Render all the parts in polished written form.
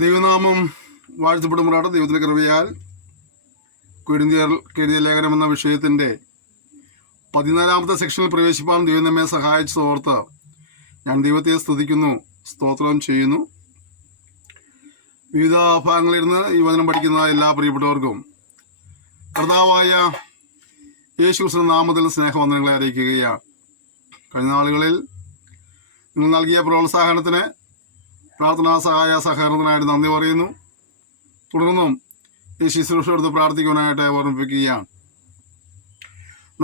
ദൈവനാമം വാഴ്ത്തപ്പെടുമ്പോഴാണ് ദൈവത്തിൻ്റെ കൃപയാൽ കൊരിന്ത്യർ ലേഖനം എന്ന വിഷയത്തിൻ്റെ 14ാമത്തെ സെക്ഷനിൽ പ്രവേശിപ്പാൻ ദൈവം നമ്മെ സഹായിച്ചതോർത്ത് ഞാൻ ദൈവത്തെ സ്തുതിക്കുന്നു, സ്തോത്രം ചെയ്യുന്നു. വിവിധ ഭാഗങ്ങളിലിരുന്ന് ഈ വചനം പഠിക്കുന്ന എല്ലാ പ്രിയപ്പെട്ടവർക്കും കർത്താവായ യേശുക്രിസ്തുവിന്റെ നാമത്തിൽ സ്നേഹവന്ദനങ്ങളെ അറിയിക്കുകയാണ്. കഴിഞ്ഞ നാളുകളിൽ നിങ്ങൾ നൽകിയ പ്രോത്സാഹനത്തിന്, പ്രാർത്ഥനാ സഹായ സഹകരണത്തിനായിട്ട് നന്ദി പറയുന്നു. തുടർന്നും ഈ ശുശ്രൂഷ എടുത്ത് പ്രാർത്ഥിക്കുവാനായിട്ട് ഓർമ്മിപ്പിക്കുകയാണ്.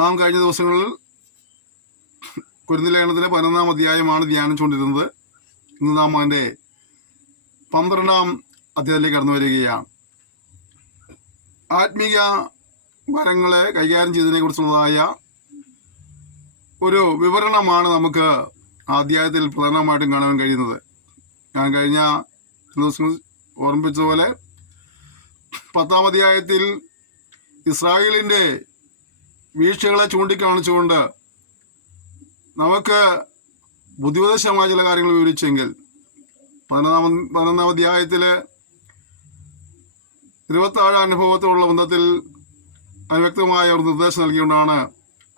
നാം കഴിഞ്ഞ ദിവസങ്ങളിൽ കൊരിന്ത്യർ ലേഖനത്തിലെ 11ാം അധ്യായമാണ് ധ്യാനിച്ചുകൊണ്ടിരുന്നത്. ഇന്ന് നാം അതിൻ്റെ 12ാം അധ്യായത്തിലേക്ക് കടന്നു വരികയാണ്. ആത്മീയ വരങ്ങളെ കൈകാര്യം ചെയ്തതിനെ കുറിച്ചുള്ളതായ ഒരു വിവരണമാണ് നമുക്ക് ആ അധ്യായത്തിൽ പ്രധാനമായിട്ടും കാണാൻ കഴിയുന്നത്. ഞാൻ കഴിഞ്ഞ ദിവസം ഓർമ്മിപ്പിച്ചതുപോലെ 10ാം അധ്യായത്തിൽ ഇസ്രായേലിൻ്റെ വീഴ്ചകളെ ചൂണ്ടിക്കാണിച്ചുകൊണ്ട് നമുക്ക് ബുദ്ധിപദശമായ ചില കാര്യങ്ങൾ വിവരിച്ചെങ്കിൽ 11ാം അധ്യായത്തിൽ 26 അനുഭവത്തോടുള്ള ബന്ധത്തിൽ അതിന് വ്യക്തമായ ഒരു നിർദ്ദേശം നൽകിക്കൊണ്ടാണ്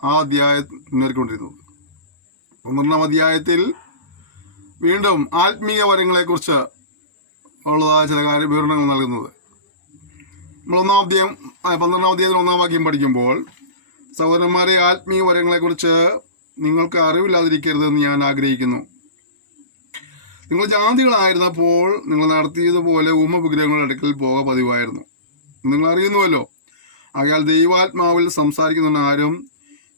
ആ അധ്യായം മുന്നേറിക്കൊണ്ടിരുന്നത്. 12ാം അധ്യായത്തിൽ വീണ്ടും ആത്മീയ വരങ്ങളെക്കുറിച്ച് ഉള്ളതായ ചില വിവരണങ്ങൾ നൽകുന്നത്. നമ്മൾ 12ാം അധ്യായത്തിൽ 1-ാം വാക്യം പഠിക്കുമ്പോൾ, സഹോദരന്മാരെ, ആത്മീയ വരങ്ങളെക്കുറിച്ച് നിങ്ങൾക്ക് അറിവില്ലാതിരിക്കരുതെന്ന് ഞാൻ ആഗ്രഹിക്കുന്നു. നിങ്ങൾ ജാതികളായിരുന്നപ്പോൾ നിങ്ങൾ നടത്തിയതുപോലെ വിഗ്രഹങ്ങളുടെ അടുക്കൽ പോക പതിവായിരുന്നു. നിങ്ങൾ അറിയുന്നുവല്ലോ. ആകയാൽ ദൈവാത്മാവിൽ സംസാരിക്കുന്ന ആരും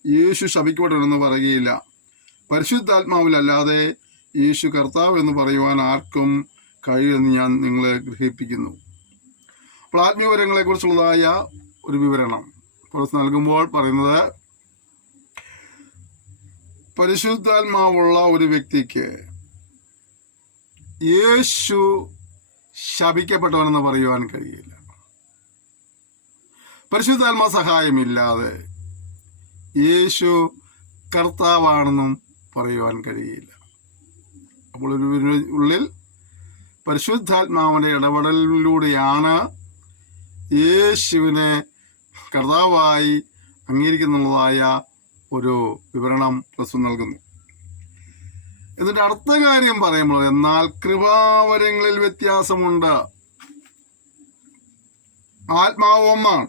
യേശു ശപിക്കപ്പെട്ടവനെന്ന് പറയുകയില്ല. പരിശുദ്ധാത്മാവിലല്ലാതെ യേശു കർത്താവ് എന്ന് പറയുവാൻ ആർക്കും കഴിയുമെന്ന് ഞാൻ നിങ്ങളെ ഗ്രഹിപ്പിക്കുന്നു. അപ്പോൾ ആത്മീയവരങ്ങളെക്കുറിച്ചുള്ളതായ ഒരു വിവരണം നൽകുമ്പോൾ പറയുന്നത്, പരിശുദ്ധാത്മാവുള്ള ഒരു വ്യക്തിക്ക് യേശു ശപിക്കപ്പെട്ടവനെന്ന് പറയുവാൻ കഴിയില്ല. പരിശുദ്ധാത്മാ സഹായമില്ലാതെ യേശു കർത്താവാണെന്നും പറയുവാൻ കഴിയില്ല. അപ്പോൾ ഒരു ഉള്ളിൽ പരിശുദ്ധാത്മാവിൻ്റെ ഇടപെടലിലൂടെയാണ് യേശുവിനെ കർത്താവായി അംഗീകരിക്കുന്നുള്ളതായ ഒരു വിവരണം പ്രസ്തുതം നൽകുന്നു. എന്നിട്ട് അടുത്ത കാര്യം പറയുമ്പോൾ, എന്നാൽ കൃപാവരങ്ങളിൽ വ്യത്യാസമുണ്ട്. ആത്മാവ് ഒന്നാണ്,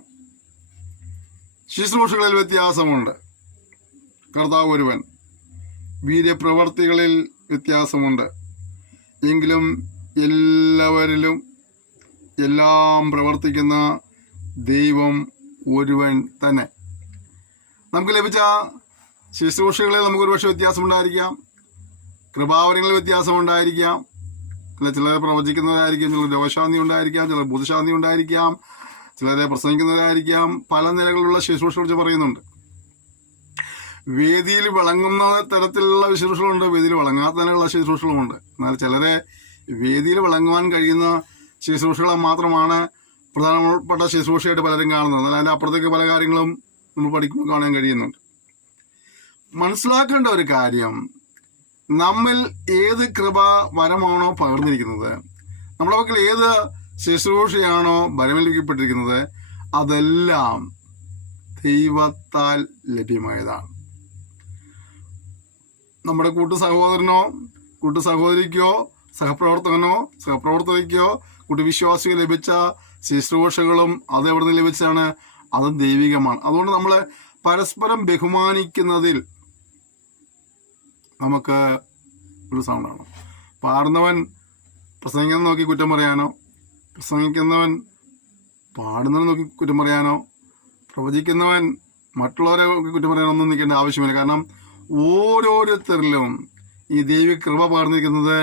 ശുശ്രൂഷകളിൽ വ്യത്യാസമുണ്ട്. കർത്താവ് ഒരുവൻ. വീര്യപ്രവർത്തികളിൽ വ്യത്യാസമുണ്ട്. എങ്കിലും എല്ലാവരിലും എല്ലാം പ്രവർത്തിക്കുന്ന ദൈവം ഒരുവൻ തന്നെ. നമുക്ക് ലഭിച്ച ശുശ്രൂഷകളിൽ നമുക്കൊരു പക്ഷേ വ്യത്യാസമുണ്ടായിരിക്കാം, കൃപാവരങ്ങളിൽ വ്യത്യാസമുണ്ടായിരിക്കാം. ചിലരെ പ്രവചിക്കുന്നവരായിരിക്കാം, ചിലർ രോഗശാന്തി ഉണ്ടായിരിക്കാം, ചിലർ ഭൂതശാന്തി ഉണ്ടായിരിക്കാം, ചിലരെ പ്രസംഗിക്കുന്നവരായിരിക്കാം. പല നിലകളിലുള്ള ശുശ്രൂഷ കുറിച്ച് പറയുന്നുണ്ട്. വേദിയിൽ വിളങ്ങുന്ന തരത്തിലുള്ള ശുശ്രൂഷകളുണ്ട്, വേദിയിൽ വിളങ്ങാത്ത തരത്തിലുള്ള ശുശ്രൂഷകളുമുണ്ട്. എന്നാൽ ചിലരെ വേദിയിൽ വിളങ്ങുവാൻ കഴിയുന്ന ശുശ്രൂഷകളെ മാത്രമാണ് പ്രധാനപ്പെട്ട ശുശ്രൂഷയായിട്ട് പലരും കാണുന്നത്. എന്നാൽ അതിൻ്റെ അപ്പുറത്തേക്ക് പല കാര്യങ്ങളും നമ്മൾ പഠിക്കുമ്പോൾ കാണാൻ കഴിയുന്നുണ്ട്. മനസ്സിലാക്കേണ്ട ഒരു കാര്യം, നമ്മിൽ ഏത് കൃപാ വരമാണോ പകർന്നിരിക്കുന്നത്, നമ്മുടെ പക്കൽ ഏത് ശുശ്രൂഷയാണോ വരമേൽപ്പിക്കപ്പെട്ടിരിക്കുന്നത്, അതെല്ലാം ദൈവത്താൽ ലഭ്യമായതാണ്. നമ്മുടെ സഹോദരനോ സഹോദരിക്കോ സഹപ്രവർത്തകനോ സഹപ്രവർത്തകയ്ക്കോ വിശ്വാസികൾ ലഭിച്ച ശുശ്രൂഷകളും അത് എവിടെ നിന്ന് ലഭിച്ചാണ്? അത് ദൈവികമാണ്. അതുകൊണ്ട് നമ്മൾ പരസ്പരം ബഹുമാനിക്കുന്നതിൽ നമുക്ക് ഒരു സൗണ്ടാണ്. പാടുന്നവൻ പ്രസംഗിക്കുന്നത് നോക്കി കുറ്റം പറയാനോ, പ്രസംഗിക്കുന്നവൻ പാടുന്നവൻ നോക്കി കുറ്റം പറയാനോ, പ്രവചിക്കുന്നവൻ മറ്റുള്ളവരെ കുറ്റം പറയാനൊന്നും നിൽക്കേണ്ട ആവശ്യമില്ല. കാരണം ഓരോരുത്തരിലും ഈ ദൈവിക കൃപ പകർന്നിരിക്കുന്നത്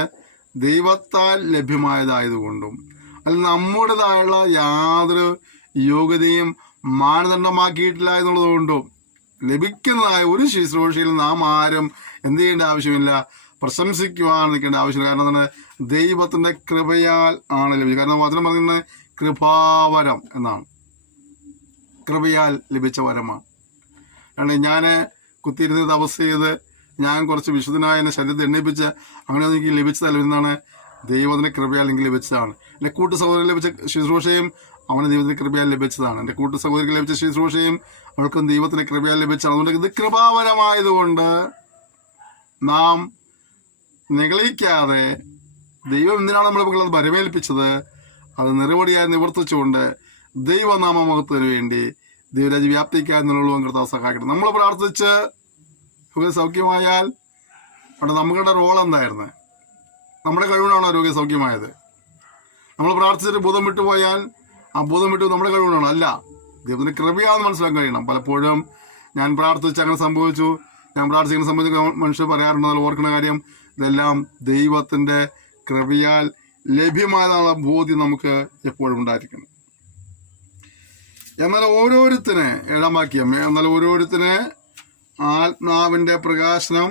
ദൈവത്താൽ ലഭ്യമായതായതുകൊണ്ടും അല്ല നമ്മുടേതായുള്ള യാതൊരു യോഗ്യതയും മാനദണ്ഡമാക്കിയിട്ടില്ല എന്നുള്ളതുകൊണ്ടും ലഭിക്കുന്നതായ ഒരു ശുശ്രൂഷയിൽ നാം ആരും എന്ത് ചെയ്യേണ്ട ആവശ്യമില്ല, പ്രശംസിക്കുവാൻ നിൽക്കേണ്ട ആവശ്യമില്ല. കാരണം എന്താണ്? ദൈവത്തിൻ്റെ കൃപയാൽ ആണ് ലഭിച്ചത്. കാരണം വചനം പറയുന്നത് കൃപാവരം എന്നാണ്, കൃപയാൽ ലഭിച്ച വരമാണ്. കാരണം ഞാൻ കുത്തിയിരുന്ന് തപസ് ചെയ്ത് ഞാൻ കുറച്ച് വിശുദ്ധനായ എന്നെ ശരീരത്തെ എണ്ണിപ്പിച്ച് അങ്ങനെ എനിക്ക് ലഭിച്ചതല്ല. എന്താണ്? ദൈവത്തിൻ്റെ കൃപയാൽ എനിക്ക് ലഭിച്ചതാണ്. എൻ്റെ കൂട്ടു സഹോദരൻ ലഭിച്ച ശുശ്രൂഷയും അവന് ദൈവത്തിൻ്റെ കൃപയാൽ ലഭിച്ചതാണ്. എൻ്റെ കൂട്ടു സഹോദരിക്ക് ലഭിച്ച ശുശ്രൂഷയും അവൾക്കും ദൈവത്തിൻ്റെ കൃപയാൽ ലഭിച്ചതാണ്. അതുകൊണ്ട് ഇത് കൃപാവരമായതുകൊണ്ട് നാം നിഗളിക്കാതെ ദൈവം എന്തിനാണ് നമ്മളെ മക്കളത് വരമേൽപ്പിച്ചത് അത് നിറവടിയായി നിവർത്തിച്ചുകൊണ്ട് ദൈവനാമമഹത്വത്തിന് വേണ്ടി ദൈവരാജ്യ വ്യാപ്തിക്കായി നിന്നുള്ളതും കർത്താവ് സഹായിക്കണം. നമ്മൾ പ്രാർത്ഥിച്ച് സൗഖ്യമായാൽ അവിടെ നമ്മുടെ റോൾ എന്തായിരുന്നു? നമ്മുടെ കഴിവിനാണോ രോഗി സൗഖ്യമായത്? നമ്മൾ പ്രാർത്ഥിച്ചിട്ട് ബോധം വിട്ടുപോയാൽ ആ ബോധം വിട്ടു നമ്മുടെ കഴിവിനാണോ? അല്ല, ദൈവത്തിൻ്റെ കൃപയാണെന്ന് മനസ്സിലാക്കാൻ കഴിയണം. പലപ്പോഴും ഞാൻ പ്രാർത്ഥിച്ച് അങ്ങനെ സംഭവിച്ചു, ഞാൻ പ്രാർത്ഥിക്കുന്ന സംബന്ധിച്ച് മനുഷ്യർ പറയാറുണ്ട്, അതിൽ ഓർക്കുന്ന കാര്യം ഇതെല്ലാം ദൈവത്തിൻ്റെ കൃപയാൽ ലഭ്യമായതാണുള്ള ബോധ്യം നമുക്ക് എപ്പോഴും ഉണ്ടായിരിക്കണം. എന്നാൽ ഓരോരുത്തന് 7-ാം വാക്യം, എന്നാൽ ഓരോരുത്തന് ആത്മാവിൻ്റെ പ്രകാശനം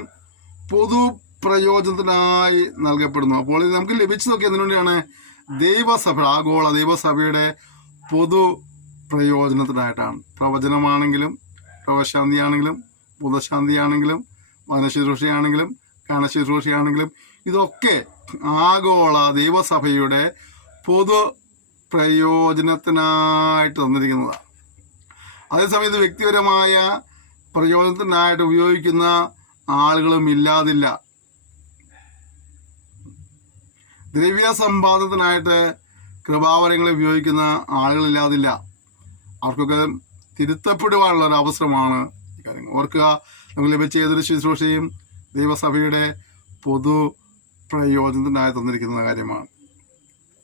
പൊതു പ്രയോജനത്തിനായി നൽകപ്പെടുന്നു. അപ്പോൾ ഇത് നമുക്ക് ലഭിച്ചതൊക്കെ എന്തിനുവേണ്ടിയാണ്? ദൈവസഭ, ആഗോള ദൈവസഭയുടെ പൊതു പ്രയോജനത്തിനായിട്ടാണ്. പ്രവചനമാണെങ്കിലും രോഗശാന്തിയാണെങ്കിലും ബുധശാന്തിയാണെങ്കിലും വനശുശ്രൂഷയാണെങ്കിലും കണശുശ്രൂഷയാണെങ്കിലും ഇതൊക്കെ ആഗോള ദൈവസഭയുടെ പൊതു പ്രയോജനത്തിനായിട്ട് തന്നിരിക്കുന്നതാണ്. അതേസമയത്ത് വ്യക്തിപരമായ പ്രയോജനത്തിനായിട്ട് ഉപയോഗിക്കുന്ന ആളുകളും ഇല്ലാതില്ല. ദ്രവ്യ സമ്പാദനത്തിനായിട്ട് കൃപാവരങ്ങളെ ഉപയോഗിക്കുന്ന ആളുകളില്ലാതില്ല. അവർക്കൊക്കെ തിരുത്തപ്പെടുവാനുള്ള ഒരു അവസരമാണ് ഈ കാര്യങ്ങൾ. ഓർക്കുക, നമുക്ക് ലഭിച്ച ഏതൊരു ശുശ്രൂഷയും ദൈവസഭയുടെ പൊതു പ്രയോജനത്തിനായി തന്നിരിക്കുന്ന കാര്യമാണ്.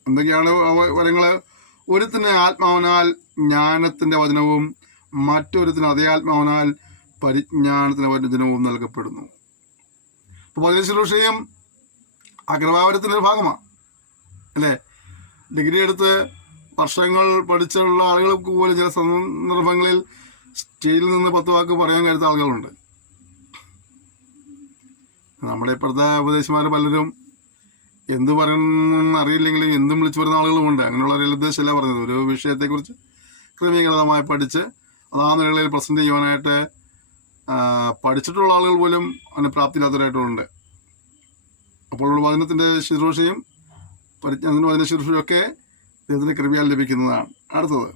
എന്തൊക്കെയാണ് വരങ്ങൾ? ഒരുത്തിന് ആത്മാവിനാൽ ജ്ഞാനത്തിൻ്റെ വചനവും മറ്റൊരുത്തിന് അതേ ആത്മാവിനാൽ പരിജ്ഞാനത്തിൻ്റെ വചനവും നൽകപ്പെടുന്നു. അപ്പോൾ വചന ശുശ്രൂഷയും ആ കൃപാവരത്തിൻ്റെ ഒരു ഭാഗമാണ്, അല്ലേ? ഡിഗ്രി എടുത്ത് വർഷങ്ങൾ പഠിച്ചുള്ള ആളുകൾക്ക് പോലും ചില സന്ദർഭങ്ങളിൽ സ്റ്റേജിൽ നിന്ന് 10 വാക്ക് പറയാൻ കഴിയുന്ന ആളുകളുണ്ട്. നമ്മുടെ ഇപ്പോഴത്തെ ഉപദേശിമാർ പലരും എന്ത് പറയണമെന്ന് അറിയില്ലെങ്കിലും എന്തും വിളിച്ചു വരുന്ന ആളുകളുമുണ്ട്. അങ്ങനെയുള്ള ഒരു ഉദ്ദേശമല്ല പറഞ്ഞത്. ഒരു വിഷയത്തെക്കുറിച്ച് ക്രമീകൃതമായി പഠിച്ച് അത് ആ നിലയിൽ പ്രസൻറ്റ് ചെയ്യുവാനായിട്ട് പഠിച്ചിട്ടുള്ള ആളുകൾ പോലും അതിന് പ്രാപ്തിയില്ലാത്തവരായിട്ടുമുണ്ട്. അപ്പോൾ വചനത്തിൻ്റെ ശുശ്രൂഷയും പരിജ്ഞാനത്തിൻ്റെ വചന ശുശ്രൂഷയൊക്കെ ദൈവത്തിൻ്റെ കൃപയാൽ ലഭിക്കുന്നതാണ്. അടുത്തത്,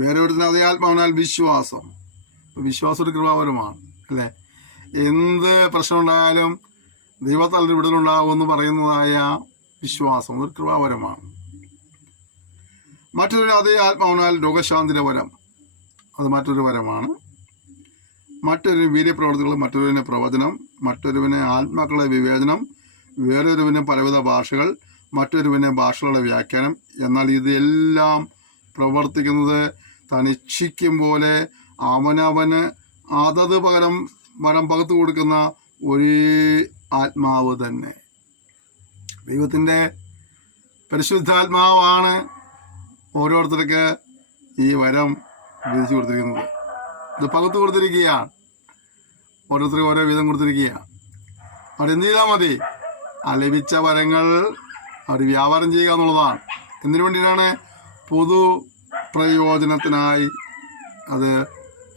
വേറെ ഒരുത്തിന് അതേ ആത്മാവിനാൽ വിശ്വാസം. വിശ്വാസം ഒരു കൃപാവരമാണ്, അല്ലേ? എന്ത് പ്രശ്നമുണ്ടായാലും ദൈവത്താൽ ഒരു വിടുതലുണ്ടാകുമെന്ന് പറയുന്നതായ വിശ്വാസം ഒരു കൃപാവരമാണ്. മറ്റൊരു അതേ ആത്മാവിനാൽ രോഗശാന്തിയുടെ വരം, അത് മറ്റൊരു വരമാണ്. മറ്റൊരു വീര്യപ്രവർത്തികൾ, മറ്റൊരുവിനെ പ്രവചനം, മറ്റൊരുവിനെ ആത്മാക്കളുടെ വിവേചനം, വേറൊരുവിനെ പലവിധ ഭാഷകൾ, മറ്റൊരുവിനെ ഭാഷകളുടെ വ്യാഖ്യാനം. എന്നാൽ ഇതെല്ലാം പ്രവർത്തിക്കുന്നത് തനിച്ഛിക്കും പോലെ അവനവന് അതത് വരം പകർത്തു കൊടുക്കുന്ന ഒരേ ആത്മാവ് തന്നെ. ദൈവത്തിൻ്റെ പരിശുദ്ധാത്മാവാണ് ഓരോരുത്തർക്ക് ഈ വരം വിധിച്ചു കൊടുത്തിരിക്കുന്നത്. ഇത് പകർത്തു കൊടുത്തിരിക്കുകയാണ്, ഓരോരുത്തർക്കും ഓരോ വീതം കൊടുത്തിരിക്കുകയാണ്. അവർ എന്ത് ചെയ്താൽ മതി? ആ ലഭിച്ച വരങ്ങൾ അവർ വ്യാപാരം ചെയ്യുക എന്നുള്ളതാണ്. എന്തിനു വേണ്ടിയിട്ടാണ്? പൊതു പ്രയോജനത്തിനായി അത്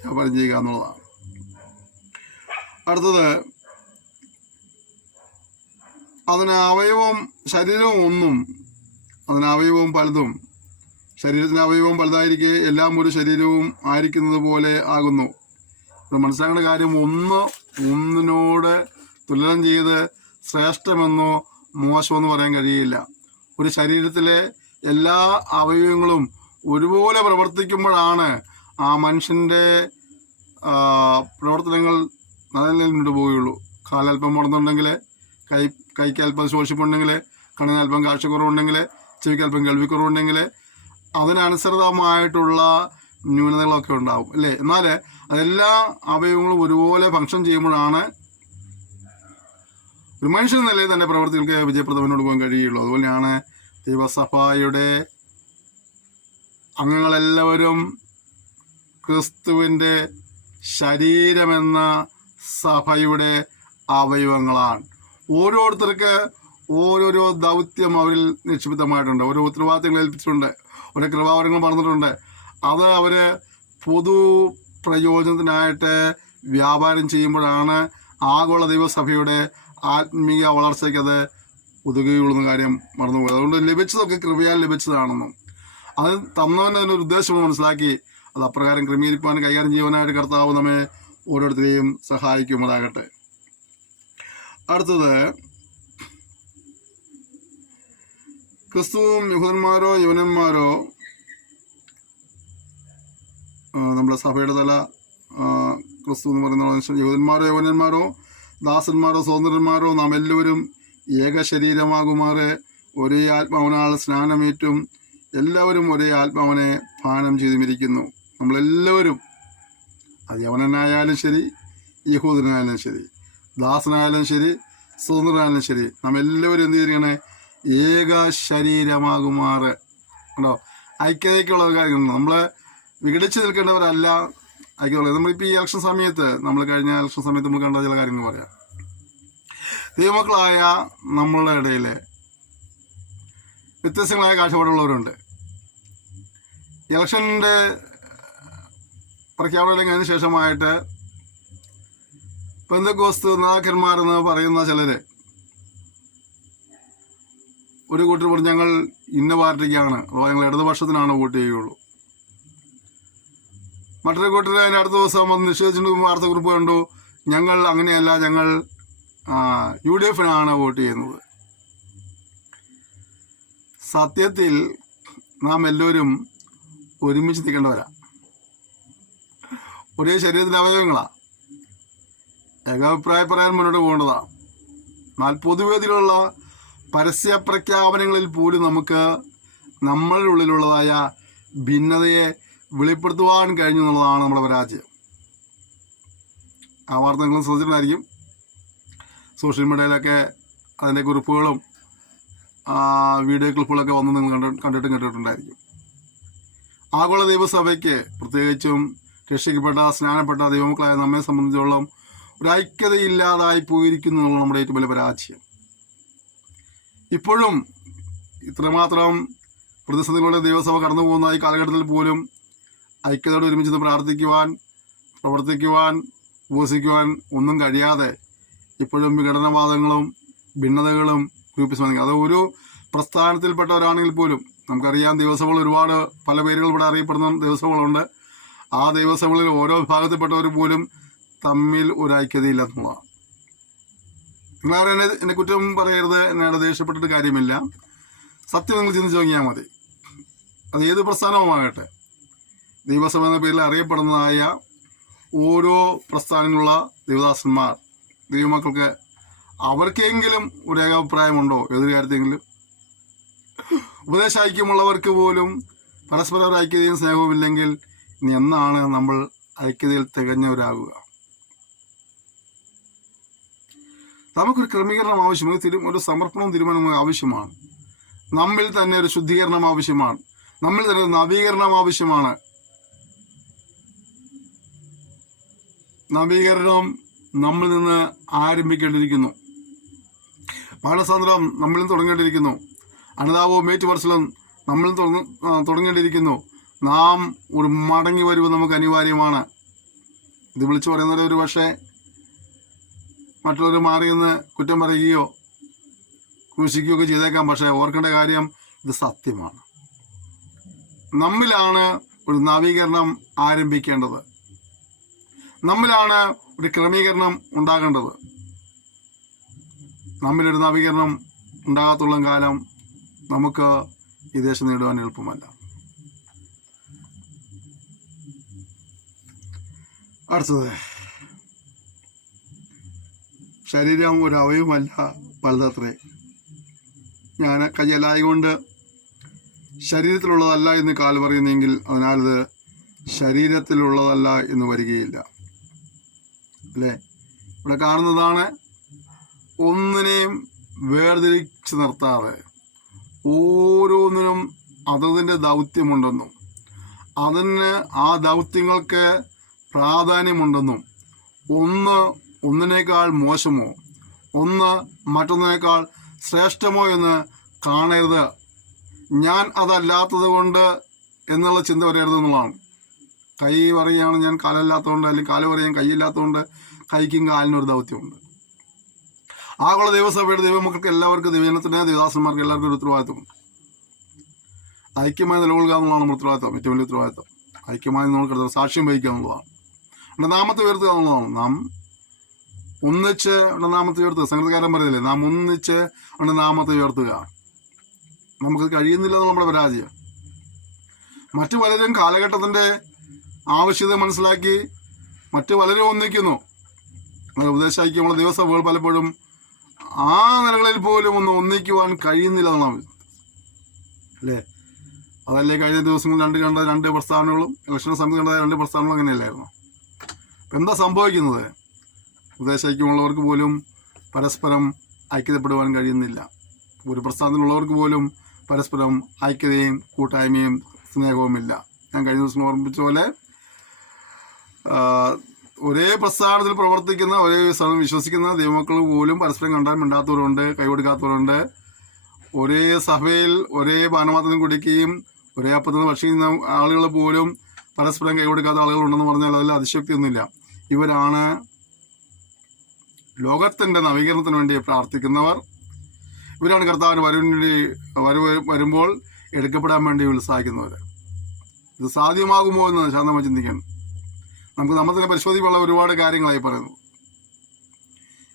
വ്യാപാരം ചെയ്യുക എന്നുള്ളതാണ്. അടുത്തത്, അതിന് അവയവം ശരീരവും ഒന്നും, അതിന് അവയവവും പലതും. ശരീരത്തിന് അവയവം പലതായിരിക്കെ എല്ലാം ഒരു ശരീരവും ആയിരിക്കുന്നത് പോലെ ആകുന്നു. ഇവിടെ മനസ്സിലാക്കേണ്ട കാര്യം, ഒന്നിനോട് തുലനം ചെയ്ത് ശ്രേഷ്ഠമെന്നോ മോശമെന്നോ പറയാൻ കഴിയില്ല. ഒരു ശരീരത്തിലെ എല്ലാ അവയവങ്ങളും ഒരുപോലെ പ്രവർത്തിക്കുമ്പോഴാണ് ആ മനുഷ്യൻ്റെ പ്രവർത്തനങ്ങൾ നല്ല നിലയിൽ കൊണ്ടുപോവുകയുള്ളൂ. കാലൽപ്പം മുടന്നുണ്ടെങ്കിൽ, കൈക്ക് അല്പം ശോഷിപ്പുണ്ടെങ്കിൽ, കണ്ണിന് അല്പം കാഴ്ചക്കുറവുണ്ടെങ്കിൽ, ചെവിക്ക് അല്പം കേൾവിക്കുറവുണ്ടെങ്കിൽ അതിനനുസൃതമായിട്ടുള്ള ന്യൂനതകളൊക്കെ ഉണ്ടാവും, അല്ലേ? എന്നാൽ അതെല്ലാ അവയവങ്ങളും ഒരുപോലെ ഫങ്ഷൻ ചെയ്യുമ്പോഴാണ് ഒരു മനുഷ്യൻ നിലയിൽ തന്നെ പ്രവർത്തികൾക്ക് വിജയപ്രദം മുന്നോട്ട് പോകാൻ കഴിയുള്ളൂ. അതുപോലെയാണ് ദൈവസഭയുടെ അംഗങ്ങളെല്ലാവരും ക്രിസ്തുവിൻ്റെ ശരീരമെന്ന സഭയുടെ അവയവങ്ങളാണ്. ഓരോരുത്തർക്ക് ഓരോരോ ദൗത്യം അവരിൽ നിക്ഷിപ്തമായിട്ടുണ്ട്, ഓരോ ഉത്തരവാദിത്തങ്ങൾ ഏൽപ്പിച്ചിട്ടുണ്ട്, ഓരോ കൃപാവരങ്ങൾ പറഞ്ഞിട്ടുണ്ട്. അത് അവർ പൊതു പ്രയോജനത്തിനായിട്ട് വ്യാപാരം ചെയ്യുമ്പോഴാണ് ആഗോള ദൈവസഭയുടെ ആത്മീയ വളർച്ചയ്ക്കത് ഒതുകുകയുള്ളെന്ന കാര്യം മറന്നുപോയി. അതുകൊണ്ട് ലഭിച്ചതൊക്കെ കൃപയാൽ ലഭിച്ചതാണെന്നും അത് തന്നവൻ്റെ ഒരു ഉദ്ദേശം മനസ്സിലാക്കി അത് അപ്രകാരം ക്രമീകരിപ്പാൻ കൈകാര്യം ചെയ്യുവാനായിട്ട് കർത്താവ് നമ്മെ ഓരോരുത്തരെയും സഹായിക്കുമാറാകട്ടെ. അടുത്തത്, ക്രിസ്തുവും യഹൂദന്മാരോ യവനന്മാരോ, നമ്മുടെ സഭയുടെ തല ക്രിസ്തു എന്ന് പറയുന്ന യഹൂദന്മാരോ യവനന്മാരോ ദാസന്മാരോ സ്വതന്ത്രന്മാരോ നാം എല്ലാവരും ഏക ശരീരമാകുമാറ് ഒരേ ആത്മാവിനാൽ സ്നാനമേറ്റും എല്ലാവരും ഒരേ ആത്മാവിനെ പാനം ചെയ്തുമിരിക്കുന്നു. നമ്മളെല്ലാവരും, അത് യവനനായാലും ശരി, യഹൂദനായാലും ശരി, ദാസനായാലും ശരി, സ്വതന്ത്രനായാലും ശരി, നാം എല്ലാവരും എന്ത് ചെയ്യണേ? ഏക ശരീരമാകുമാറ്. ഉണ്ടോ? ഐക്യതയ്ക്കുള്ള കാര്യങ്ങളുണ്ട്. നമ്മൾ വിഘടിച്ച് നിൽക്കേണ്ടവരല്ല, ഐക്യതയുള്ളത്. നമ്മളിപ്പോൾ ഈ ഇലക്ഷൻ സമയത്ത്, നമ്മൾ കഴിഞ്ഞ ഇലക്ഷൻ സമയത്ത് നമ്മൾ കണ്ട ചില കാര്യങ്ങൾ പറയാം. ദൈവമക്കളായ നമ്മളുടെ ഇടയിൽ വ്യത്യസ്തങ്ങളായ കാഴ്ചപ്പാടുള്ളവരുണ്ട്. ഇലക്ഷൻ്റെ പ്രഖ്യാപനം കഴിഞ്ഞതിന് ശേഷമായിട്ട് പെന്തക്കോസ്ത് നേതാക്കന്മാരെന്ന് പറയുന്ന ചിലർ ഒരു കൂട്ടർ പറഞ്ഞ് ഞങ്ങൾ ഇന്ന പാർട്ടിക്കാണ്, അഥവാ ഞങ്ങൾ ഇടതുപക്ഷത്തിനാണ് വോട്ട് ചെയ്യുകയുള്ളൂ. മറ്റൊരു കൂട്ടർ അതിൻ്റെ അടുത്ത ദിവസം വന്ന് നിഷേധിച്ചിട്ട് വാർത്താക്കുറിപ്പ് കണ്ടു, ഞങ്ങൾ അങ്ങനെയല്ല, ഞങ്ങൾ UDF വോട്ട് ചെയ്യുന്നത്. സത്യത്തിൽ നാം എല്ലാവരും ഒരുമിച്ച് നിൽക്കേണ്ടവരാ, ഒരേ ശരീരത്തിൻ്റെ അവയവങ്ങളാണ്. ഏകാഭിപ്രായം പറയാൻ മുന്നോട്ട് പോകേണ്ടതാണ്. എന്നാൽ പൊതുവേദിയിലുള്ള പരസ്യ പ്രഖ്യാപനങ്ങളിൽ പോലും നമുക്ക് നമ്മളുടെ ഉള്ളിലുള്ളതായ ഭിന്നതയെ വെളിപ്പെടുത്തുവാൻ കഴിഞ്ഞു എന്നുള്ളതാണ് നമ്മുടെ പരാജയം. ആ വാർത്ത നിങ്ങൾ ശ്രദ്ധിച്ചിട്ടുണ്ടായിരിക്കും. സോഷ്യൽ മീഡിയയിലൊക്കെ അതിൻ്റെ കുറിപ്പുകളും വീഡിയോ ക്ലിപ്പുകളൊക്കെ വന്ന് നിങ്ങൾ കണ്ടിട്ടും കേട്ടിട്ടുണ്ടായിരിക്കും. ആഗോള ദൈവസഭയ്ക്ക്, പ്രത്യേകിച്ചും രക്ഷിക്കപ്പെട്ട സ്നാനപ്പെട്ട ദൈവമക്കളായ നമ്മെ സംബന്ധിച്ചോളം ഒരു ഐക്യതയില്ലാതായി പോയിരിക്കുന്നു എന്നുള്ള നമ്മുടെ ഏറ്റവും വലിയ പരാജയം. ഇപ്പോഴും ഇത്രമാത്രം പ്രതിസന്ധികളുടെ ദൈവസഭ കടന്നു പോകുന്ന ഈ കാലഘട്ടത്തിൽ പോലും ഐക്യതയോടെ ഒരുമിച്ച് പ്രാർത്ഥിക്കുവാൻ, പ്രവർത്തിക്കുവാൻ, ഉപവസിക്കുവാൻ ഒന്നും കഴിയാതെ ഇപ്പോഴും വിഘടനവാദങ്ങളും ഭിന്നതകളും ഗ്രൂപ്പിസം. അത് ഒരു പ്രസ്ഥാനത്തിൽപ്പെട്ടവരാണെങ്കിൽ പോലും നമുക്കറിയാം, ദൈവസഭകൾ ഒരുപാട് പല പേരുകൾ ഇവിടെ അറിയപ്പെടുന്ന ദൈവസഭകളുണ്ട്. ആ ദൈവസഭകളിൽ ഓരോ വിഭാഗത്തിൽപ്പെട്ടവർ പോലും തമ്മിൽ ഒരു ഐക്യതയില്ല എന്നുള്ളതാണ്. നിങ്ങളാരും എന്നെ കുറ്റം പറയരുത്, എന്നെ ദേഷ്യപ്പെട്ടിട്ട് കാര്യമില്ല. സത്യം നിങ്ങൾ ചിന്തിച്ച് നോക്കിയാൽ മതി. അത് ഏത് പ്രസ്ഥാനവുമാകട്ടെ, ദൈവസഭ എന്ന പേരിൽ അറിയപ്പെടുന്നതായ ഓരോ പ്രസ്ഥാനങ്ങളുള്ള ദൈവദാസന്മാർ, ദൈവമക്കൾക്ക് അവർക്കെങ്കിലും ഒരു ഏകാഭിപ്രായമുണ്ടോ ഏതൊരു കാര്യത്തെങ്കിലും? ഉപദേശ ഐക്യമുള്ളവർക്ക് പോലും പരസ്പര ഒരു ഐക്യതയും സ്നേഹവും ഇല്ലെങ്കിൽ ഇനി എന്നാണ് നമ്മൾ ഐക്യതയിൽ തികഞ്ഞവരാകുക? നമുക്കൊരു ക്രമീകരണം ആവശ്യമാണ്, ഒരു സമർപ്പണവും തീരുമാനവും ആവശ്യമാണ്. നമ്മിൽ തന്നെ ഒരു ശുദ്ധീകരണം ആവശ്യമാണ്, നമ്മിൽ തന്നെ ഒരു നവീകരണം ആവശ്യമാണ്. നവീകരണം നമ്മിൽ നിന്ന് ആരംഭിക്കേണ്ടിയിരിക്കുന്നു. മാനസാന്തരം നമ്മളിൽ തുടങ്ങേണ്ടിയിരിക്കുന്നു. അനുതാപവും മേറ്റുപറച്ചിലും നമ്മളിൽ തുടങ്ങേണ്ടിയിരിക്കുന്നു. നാം ഒരു മടങ്ങി വരുമ്പോൾ നമുക്ക് അനിവാര്യമാണ്. ഇത് വിളിച്ചു പറയുന്നവരെ ഒരു പക്ഷേ മറ്റുള്ളവർ മാറിയെന്ന് കുറ്റം പറയുകയോ ക്രൂശിക്കുകയോ ഒക്കെ ചെയ്തേക്കാം. പക്ഷേ ഓർക്കേണ്ട കാര്യം, ഇത് സത്യമാണ്. നമ്മിലാണ് ഒരു നവീകരണം ആരംഭിക്കേണ്ടത്. നമ്മിലാണ് ഒരു ക്രമീകരണം ഉണ്ടാകേണ്ടത്. നമ്മിലൊരു നവീകരണം ഉണ്ടാകാത്തുള്ള കാലം നമുക്ക് ഈ ദേശം നേടുവാൻ എളുപ്പമല്ല. അടുത്തത്, ശരീരം ഒരു അവയവമല്ല, പലതത്രേ. ഞാൻ കയ്യലായതുകൊണ്ട് ശരീരത്തിലുള്ളതല്ല എന്ന് കാൽ പറയുന്നെങ്കിൽ അതിനാലത് ശരീരത്തിലുള്ളതല്ല എന്ന് വരികയില്ല, അല്ലേ? ഇവിടെ കാണുന്നതാണ്, ഒന്നിനെയും വേർതിരിച്ച് നിർത്താതെ ഓരോന്നിനും അതതിൻ്റെ ദൗത്യമുണ്ടെന്നും അതിന് ആ ദൗത്യങ്ങൾക്ക് പ്രാധാന്യമുണ്ടെന്നും ഒന്നിനേക്കാൾ മോശമോ ഒന്ന് മറ്റൊന്നിനേക്കാൾ ശ്രേഷ്ഠമോ എന്ന് കാണരുത്. ഞാൻ അതല്ലാത്തത് കൊണ്ട് എന്നുള്ള ചിന്ത വരരുത് എന്നുള്ളതാണ്. കൈ പറയുകയാണ് ഞാൻ കാലല്ലാത്തതുകൊണ്ട്, അല്ലെങ്കിൽ കാല് പറയാൻ കൈയില്ലാത്തതുകൊണ്ട് കൈക്കും കാലിനൊരു ദൗത്യമുണ്ട്. ആഗോള ദൈവസഭയുടെ ദൈവമക്കൾക്ക് എല്ലാവർക്കും ദൈവജനത്തിന് ദേവദാസന്മാർക്ക് എല്ലാവർക്കും ഒരു ഉത്തരവാദിത്വമുണ്ട്. ഐക്യമായി നിലകൊള്ളുക എന്നുള്ളതാണ് നമ്മുടെ ഉത്തരവാദിത്വം, ഏറ്റവും വലിയ ഉത്തരവാദിത്വം. ഐക്യമായി നമ്മൾ സാക്ഷ്യം വഹിക്കുക എന്നുള്ളതാണ്, നമ്മുടെ നാമത്തെ ഉയർത്തുക എന്നുള്ളതാണ്. നാം ഒന്നിച്ച് നമ്മുടെ നാമത്തെ ഉയർത്തുക. സംഗീതകാരൻ പറയുന്നില്ലേ, നാം ഒന്നിച്ച് നമ്മുടെ നാമത്തെ ഉയർത്തുക. നമുക്ക് കഴിയുന്നില്ല എന്നുള്ള നമ്മുടെ പരാജയം. മറ്റു പലരും കാലഘട്ടത്തിൻ്റെ ആവശ്യത മനസ്സിലാക്കി മറ്റു പലരും ഒന്നിക്കുന്നു. ഉപദേശിക്കും നമ്മുടെ ദിവസസഭകൾ പലപ്പോഴും ആ നിലകളിൽ പോലും ഒന്ന് ഒന്നിക്കുവാൻ കഴിയുന്നില്ല എന്നാണ് അല്ലേ. അതല്ലേ കഴിഞ്ഞ ദിവസങ്ങളിൽ രണ്ട് പ്രസ്ഥാനങ്ങളും ഇലക്ഷൻ സമയത്ത് കണ്ട രണ്ട് പ്രസ്ഥാനങ്ങളും അങ്ങനെയല്ലായിരുന്നു. എന്താ സംഭവിക്കുന്നത്? ഉപദേശിക്കുമുള്ളവർക്ക് പോലും പരസ്പരം ഐക്യതപ്പെടുവാൻ കഴിയുന്നില്ല. ഒരു പ്രസ്ഥാനത്തിലുള്ളവർക്ക് പോലും പരസ്പരം ഐക്യതയും കൂട്ടായ്മയും സ്നേഹവുമില്ല. ഞാൻ കഴിഞ്ഞ ദിവസം ഓർമ്മിപ്പിച്ച പോലെ ഒരേ പ്രസ്ഥാനത്തിൽ പ്രവർത്തിക്കുന്ന ഒരേ സ്ഥലം വിശ്വസിക്കുന്ന ദൈവമക്കൾ പോലും പരസ്പരം കണ്ടാൽ മിണ്ടാത്തവരുണ്ട്, കൈകൊടുക്കാത്തവരുണ്ട്. ഒരേ സഭയിൽ ഒരേ പാനപാത്രത്തിൽ കുടിക്കുകയും ഒരേ അപ്പത്തിൽ ഭക്ഷിക്കുന്ന ആളുകൾ പോലും പരസ്പരം കൈകൊടുക്കാത്ത ആളുകളുണ്ടെന്ന് പറഞ്ഞാൽ അതിൽ അതിശക്തിയൊന്നുമില്ല. ഇവരാണ് ലോകത്തിൻ്റെ നവീകരണത്തിന് വേണ്ടി പ്രാർത്ഥിക്കുന്നവർ. ഇവരാണ് കർത്താവിന് വരുമ്പോൾ എടുക്കപ്പെടാൻ വേണ്ടി ഉത്സാഹിക്കുന്നവർ. ഇത് സാധ്യമാകുമോ എന്ന് ശാന്തമായി ചിന്തിക്കണം. നമുക്ക് നമ്മൾ തന്നെ പരിശോധിക്കാനുള്ള ഒരുപാട് കാര്യങ്ങളായി പറയുന്നു.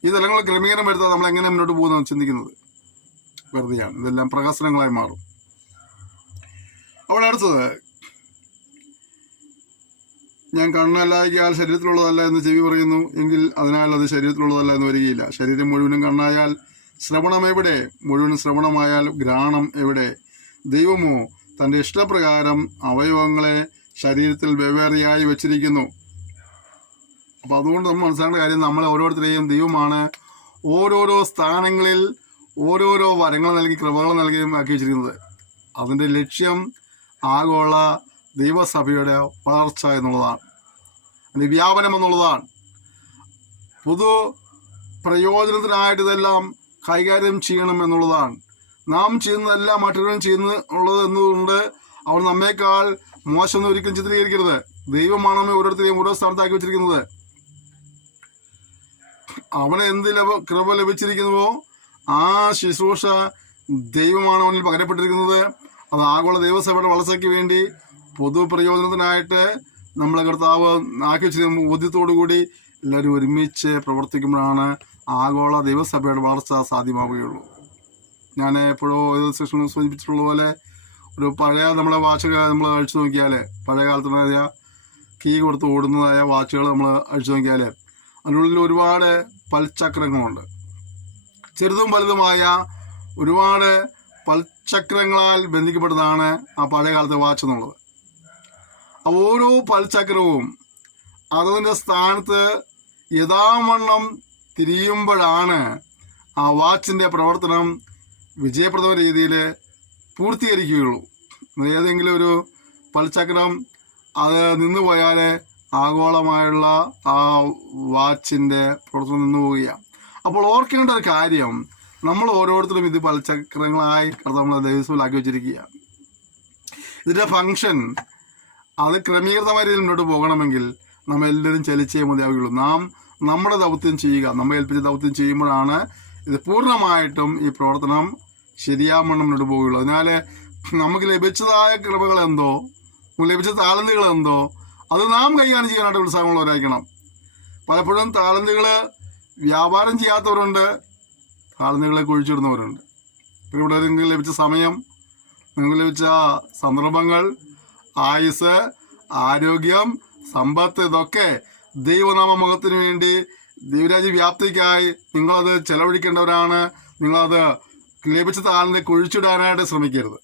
ഈ തലങ്ങളിൽ ക്രമീകരണം വരുത്താൻ നമ്മൾ എങ്ങനെ മുന്നോട്ട് പോകുന്നതെന്ന് ചിന്തിക്കുന്നത് വെറുതെയാണ്. ഇതെല്ലാം പ്രഹസനങ്ങളായി മാറും. അവിടെ അടുത്തത്, ഞാൻ കണ്ണല്ലായാൽ ശരീരത്തിലുള്ളതല്ല എന്ന് ചെവി പറയുന്നു എങ്കിൽ അതിനാൽ അത് ശരീരത്തിലുള്ളതല്ല എന്ന് വരികയില്ല. ശരീരം മുഴുവനും കണ്ണായാൽ ശ്രവണം എവിടെ? മുഴുവനും ശ്രവണമായാൽ ഘ്രാണം എവിടെ? ദൈവമോ തൻ്റെ ഇഷ്ടപ്രകാരം അവയവങ്ങളെ ശരീരത്തിൽ വെവ്വേറെയായി വെച്ചിരിക്കുന്നു. അപ്പോൾ അതുകൊണ്ട് നമ്മൾ മനസ്സിലാക്കേണ്ട കാര്യം, നമ്മളെ ഓരോരുത്തരെയും ദൈവമാണ് ഓരോരോ സ്ഥാനങ്ങളിൽ ഓരോരോ വരങ്ങൾ നൽകി കൃപകൾ നൽകി ആക്കി വെച്ചിരിക്കുന്നത്. അതിൻ്റെ ലക്ഷ്യം ആഗോള ദൈവസഭയുടെ വളർച്ച എന്നുള്ളതാണ്, അതിൻ്റെ വ്യാപനം എന്നുള്ളതാണ്. പൊതു പ്രയോജനത്തിനായിട്ട് ഇതെല്ലാം കൈകാര്യം ചെയ്യണം എന്നുള്ളതാണ്. നാം ചെയ്യുന്നതെല്ലാം മറ്റുള്ളവരും ചെയ്യുന്നുള്ളത് എന്നതുകൊണ്ട് അവർ നമ്മേക്കാൾ മോശമൊന്നും ഒരിക്കലും ചിത്രീകരിക്കരുത്. ദൈവമാണ് നമ്മെ ഓരോരുത്തരെയും ഓരോ സ്ഥാനത്താക്കി വെച്ചിരിക്കുന്നത്. അവന് എന്ത് കൃപ ലഭിച്ചിരിക്കുന്നുവോ ആ ശുശ്രൂഷ ദൈവമാണ് അവനിൽ പകരപ്പെട്ടിരിക്കുന്നത്. അത് ആഗോള ദൈവസഭയുടെ വളർച്ചയ്ക്ക് വേണ്ടി പൊതു പ്രയോജനത്തിനായിട്ട് നമ്മളെ കർത്താവ് ആക്കി വെച്ചിരിക്കുന്ന ബോധ്യത്തോടുകൂടി എല്ലാവരും ഒരുമിച്ച് പ്രവർത്തിക്കുമ്പോഴാണ് ആഗോള ദൈവസഭയുടെ വളർച്ച സാധ്യമാവുകയുള്ളൂ. ഞാൻ എപ്പോഴോ ഏത് സെക്ഷനിൽ സൂചിപ്പിച്ചിട്ടുള്ള പോലെ ഒരു പഴയ നമ്മളെ വാച്ചുകൾ നമ്മൾ അഴിച്ചു നോക്കിയാൽ, പഴയ കാലത്തുണ്ടായ കീ കൊടുത്ത് ഓടുന്നതായ വാച്ചുകൾ നമ്മൾ അഴിച്ചു നോക്കിയാൽ അതിനുള്ളിൽ ഒരുപാട് പൽചക്രങ്ങളുണ്ട്. ചെറുതും വലുതുമായ ഒരുപാട് പൽചക്രങ്ങളാൽ ബന്ധിക്കപ്പെട്ടതാണ് ആ പഴയ കാലത്തെ വാച്ച് എന്നുള്ളത്. ഓരോ പൽചക്രവും അതിൻ്റെ സ്ഥാനത്ത് യഥാവണ്ണം തിരിയുമ്പോഴാണ് ആ വാച്ചിൻ്റെ പ്രവർത്തനം വിജയപ്രദമായ രീതിയിൽ പൂർത്തീകരിക്കുകയുള്ളൂ. ഏതെങ്കിലും ഒരു പൽചക്രം അത് നിന്നുപോയാൽ ആഗോളമായുള്ള ആ വാച്ചിൻ്റെ പ്രവർത്തനം നിന്നുപോവുകയാണ്. അപ്പോൾ ഓർക്കേണ്ട ഒരു കാര്യം, നമ്മൾ ഓരോരുത്തരും ഇത് പൽചക്രങ്ങളായി നമ്മളെ ദൈവസഭയിലാക്കി വെച്ചിരിക്കുകയാണ്. ഇതിൻ്റെ ഫങ്ഷൻ അത് ക്രമീകൃതമായ രീതിയിൽ മുന്നോട്ട് പോകണമെങ്കിൽ നമ്മൾ എല്ലാവരും ചലിച്ചേ മതിയാവുകയുള്ളൂ. നാം നമ്മുടെ ദൗത്യം ചെയ്യുക, നമ്മെ ഏൽപ്പിച്ച ദൗത്യം ചെയ്യുമ്പോഴാണ് ഇത് പൂർണ്ണമായിട്ടും ഈ പ്രവർത്തനം ശരിയാവണ്ണം മുന്നോട്ട് പോവുകയുള്ളൂ. അതിനാൽ നമുക്ക് ലഭിച്ചതായ കൃപകൾ എന്തോ, ലഭിച്ച താലന്തുകൾ എന്തോ അത് നാം കൈകാര്യം ചെയ്യാനായിട്ട് ഉത്സാഹമുള്ളവരായിരിക്കണം. പലപ്പോഴും താലന്തുകൾ വ്യാപാരം ചെയ്യാത്തവരുണ്ട്, താലന്തുകളെ കുഴിച്ചിടുന്നവരുണ്ട്. ഇപ്പോൾ ഇവിടെ നിങ്ങൾക്ക് ലഭിച്ച സമയം, നിങ്ങൾക്ക് ലഭിച്ച സന്ദർഭങ്ങൾ, ആയുസ്, ആരോഗ്യം, സമ്പത്ത്, ഇതൊക്കെ ദൈവനാമമുഖത്തിന് വേണ്ടി ദൈവരാജ്യ വ്യാപ്തിക്കായി നിങ്ങളത് ചെലവഴിക്കേണ്ടവരാണ്. നിങ്ങളത് ലഭിച്ച താലന്ത് കുഴിച്ചിടാനായിട്ട് ശ്രമിക്കരുത്.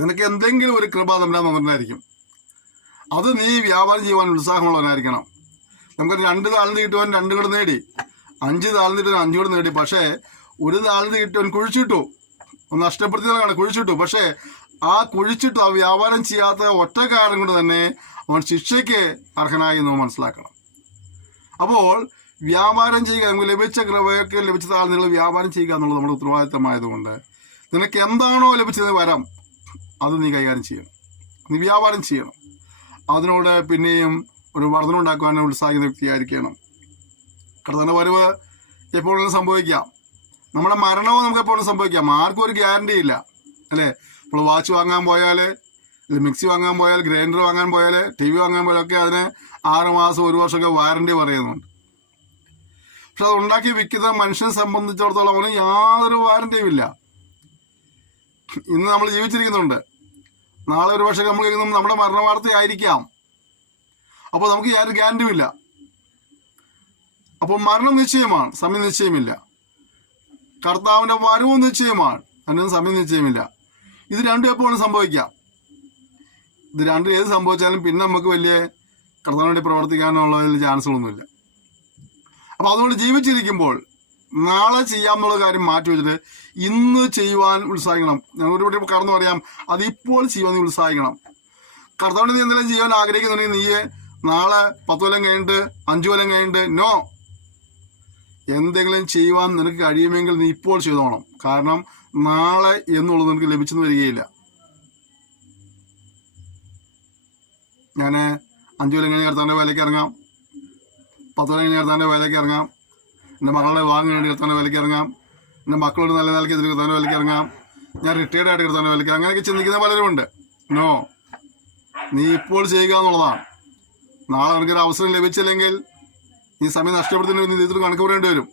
നിനക്ക് എന്തെങ്കിലും ഒരു കൃപ നമ്മുടെ തന്നിട്ടുണ്ടായിരിക്കും. അത് നീ വ്യാപാരം ചെയ്യുവാൻ ഉത്സാഹമുള്ളവനായിരിക്കണം. നമുക്ക് 2 താലന്ത് കിട്ടുവാൻ 2 കൂടെ നേടി, 5 താലന്ത് കിട്ടുവാൻ 5 കൂടെ നേടി. പക്ഷേ ഒരു താലന്ത് കിട്ടുവാൻ കുഴിച്ചിട്ടു, ഒന്ന് നഷ്ടപ്പെടുത്തിയതാണ് കുഴിച്ചിട്ടു. പക്ഷേ ആ കുഴിച്ചിട്ടു ആ വ്യാപാരം ചെയ്യാത്ത ഒറ്റ കാരണം കൊണ്ട് തന്നെ അവൻ ശിക്ഷയ്ക്ക് അർഹനായി എന്ന് മനസ്സിലാക്കണം. അപ്പോൾ വ്യാപാരം ചെയ്യുക, നമുക്ക് ലഭിച്ച കൃപയൊക്കെ ലഭിച്ച താലന്തുകൾ വ്യാപാരം ചെയ്യുക എന്നുള്ളത് നമ്മുടെ ഉത്തരവാദിത്തമായതുകൊണ്ട് നിനക്ക് എന്താണോ ലഭിച്ചത് വരം, അത് നീ കൈകാര്യം ചെയ്യണം, നീ വ്യാപാരം ചെയ്യണം. അതിനോട് പിന്നെയും ഒരു വർധന ഉണ്ടാക്കുവാൻ ഉത്സാഹിക്കുന്ന വ്യക്തിയായിരിക്കണം. കർത്താവിൻ്റെ വരവ് എപ്പോഴും സംഭവിക്കാം. നമ്മുടെ മരണവും നമുക്ക് എപ്പോഴും സംഭവിക്കാം. ആർക്കും ഒരു ഗ്യാരണ്ടി ഇല്ല അല്ലേ. ഇപ്പോൾ വാച്ച് വാങ്ങാൻ പോയാൽ, മിക്സി വാങ്ങാൻ പോയാൽ, ഗ്രൈൻഡർ വാങ്ങാൻ പോയാൽ, ടി വി വാങ്ങാൻ പോയാലൊക്കെ അതിന് 6 മാസം 1 വർഷമൊക്കെ വാറണ്ടി പറയുന്നുണ്ട്. പക്ഷെ അത് ഉണ്ടാക്കി വിൽക്കുന്ന മനുഷ്യനെ സംബന്ധിച്ചിടത്തോളം അവന് യാതൊരു വാറണ്ടിയും ഇല്ല. ഇന്ന് നമ്മൾ ജീവിച്ചിരിക്കുന്നുണ്ട്, നാളെ ഒരു പക്ഷേ നമ്മൾ കേൾക്കുന്നത് നമ്മുടെ മരണവാർത്തയായിരിക്കാം. അപ്പോൾ നമുക്ക് യാതൊരു ഗ്യാരണ്ടിയും ഇല്ല. അപ്പോൾ മരണം നിശ്ചയമാണ്, സമയം നിശ്ചയമില്ല. കർത്താവിൻ്റെ വരവും നിശ്ചയമാണ്, അതിനൊന്നും സമയം നിശ്ചയമില്ല. ഇത് രണ്ടും എപ്പോഴും സംഭവിക്കാം. ഇത് രണ്ടും ഏത് സംഭവിച്ചാലും പിന്നെ നമുക്ക് വലിയ കർത്താവിന് വേണ്ടി പ്രവർത്തിക്കാനുള്ളതിൽ ചാൻസുകളൊന്നുമില്ല. അപ്പോൾ അതുകൊണ്ട് ജീവിച്ചിരിക്കുമ്പോൾ നാളെ ചെയ്യാമെന്നുള്ള കാര്യം മാറ്റി വെച്ചിട്ട് ഇന്ന് ചെയ്യുവാൻ ഉത്സാഹിക്കണം. ഞങ്ങളൊരു കടന്നു പറയാം, അതിപ്പോൾ ചെയ്യുവാൻ നീ ഉത്സാഹിക്കണം. കർത്താവിന് നീ എന്തെങ്കിലും ചെയ്യാൻ ആഗ്രഹിക്കുന്നുണ്ടെങ്കിൽ നീ നാളെ 10 കൊല്ലം കഴിഞ്ഞിട്ട് 5 കൊല്ലം കഴിഞ്ഞിട്ട് നോ, എന്തെങ്കിലും ചെയ്യുവാൻ നിനക്ക് കഴിയുമെങ്കിൽ നീ ഇപ്പോൾ ചെയ്തോണം. കാരണം നാളെ എന്നുള്ളത് നിനക്ക് ലഭിച്ചെന്ന് വരികയില്ല. ഞാൻ 5 കൊല്ലം കഴിഞ്ഞ് കർത്താവിൻ്റെ വേലയ്ക്ക് ഇറങ്ങാം, 10 കൊല്ലം കഴിഞ്ഞ് കർത്താവിൻ്റെ വേലയ്ക്ക് ഇറങ്ങാം, എൻ്റെ മകളെ വാങ്ങി വേണ്ടി കർത്താവിൻ്റെ വേലയ്ക്ക് ഇറങ്ങാം, എൻ്റെ മക്കളോട് നല്ല നിലയ്ക്ക് കർത്താവിൻ്റെ വേലയ്ക്ക് ഇറങ്ങാം, ഞാൻ റിട്ടയർഡ് ആയിട്ട് കർത്താവിൻ്റെ വേലയ്ക്ക്, അങ്ങനെയൊക്കെ ചിന്തിക്കുന്ന പലരുമുണ്ട്. നോ, നീ ഇപ്പോൾ ചെയ്യുക എന്നുള്ളതാണ്. നാളെ നിനക്കൊരു അവസരം ലഭിച്ചില്ലെങ്കിൽ ഈ സമയം നഷ്ടപ്പെടുത്തുന്ന നീ ഇതിൽ കണക്ക് പറയേണ്ടി വരും.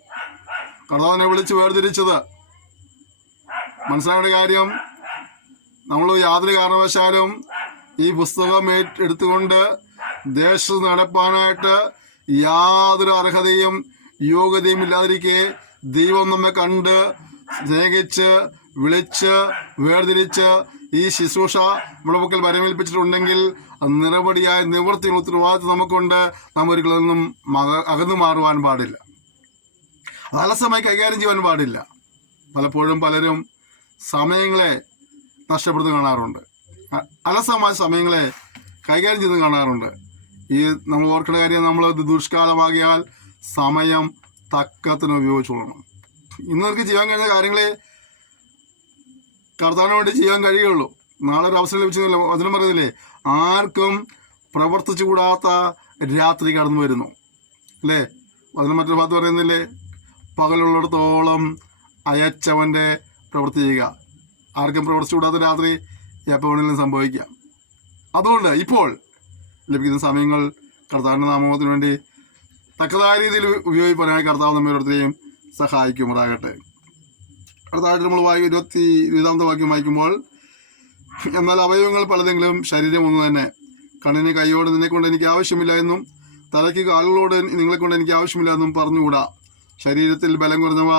കർത്താവിനെ വിളിച്ച് വേർതിരിച്ചത് മനസ്സിലാക്കേണ്ട കാര്യം, നമ്മൾ യാതൊരു കാരണവശാലും ഈ പുസ്തകം എടുത്തുകൊണ്ട് ദേശത്ത് നടപ്പാനായിട്ട് യാതൊരു അർഹതയും യോഗ്യതയും ഇല്ലാതിരിക്കെ ദൈവം നമ്മെ കണ്ട് സ്നേഹിച്ച് വിളിച്ച് വേർതിരിച്ച് ഈ ശുശ്രൂഷ നമ്മുടെ പക്കൽ വരമേൽപ്പിച്ചിട്ടുണ്ടെങ്കിൽ നിരവധിയായ നിവൃത്തിയുള്ള ഉത്തരവാദിത്വം നമുക്കുണ്ട്. നാം ഒരിക്കലും നിന്നും അകന്നു മാറുവാൻ പാടില്ല, അലസമായി കൈകാര്യം ചെയ്യാൻ പാടില്ല. പലപ്പോഴും പലരും സമയങ്ങളെ നഷ്ടപ്പെടുത്തി കാണാറുണ്ട്, അലസമായ സമയങ്ങളെ കൈകാര്യം ചെയ്ത് കാണാറുണ്ട്. ഈ നമ്മൾ ഓർക്കേണ്ട കാര്യം, നമ്മൾ ദുഷ്കാലമാകിയാൽ സമയം തക്കത്തിന് ഉപയോഗിച്ചോളണം. ഇന്ന് നമുക്ക് ചെയ്യാൻ കഴിയുന്ന കാര്യങ്ങളെ കർത്താവിന് വേണ്ടി ചെയ്യാൻ കഴിയുള്ളൂ. നാളെ ഒരു അവസരം ലഭിച്ചില്ല. അതിനും പറയുന്നില്ലേ, ആർക്കും പ്രവർത്തിച്ചു കൂടാത്ത രാത്രി കടന്നു വരുന്നു അല്ലേ. അതിന് മറ്റൊരു ഭാഗത്ത് പറയുന്നില്ലേ, പകലുള്ളിടത്തോളം അയച്ചവൻ്റെ പ്രവൃത്തി ചെയ്യുക. ആർക്കും പ്രവർത്തിച്ചു കൂടാത്ത രാത്രി എപ്പോൾ വേണമെങ്കിലും സംഭവിക്കാം. അതുകൊണ്ട് ഇപ്പോൾ ലഭിക്കുന്ന സമയങ്ങൾ കർത്താവിൻ്റെ നാമത്തിന് വേണ്ടി തക്കതായ രീതിയിൽ ഉപയോഗിക്കാനായി കർത്താവ് നമ്മെ ഓരോരുത്തരെയും സഹായിക്കുമാറാകട്ടെ. അടുത്തായിട്ട് നമ്മൾ 20 വാക്യം വായിക്കുമ്പോൾ, എന്നാൽ അവയവങ്ങൾ പലതെങ്കിലും ശരീരം ഒന്ന് തന്നെ. കണ്ണിന് കൈയോട് നിന്നെക്കൊണ്ട് എനിക്ക് ആവശ്യമില്ല എന്നും തലയ്ക്ക് കാലുകളോട് നിങ്ങളെക്കൊണ്ട് എനിക്ക് ആവശ്യമില്ല എന്നും പറഞ്ഞുകൂടാ. ശരീരത്തിൽ ബലം കുറഞ്ഞവ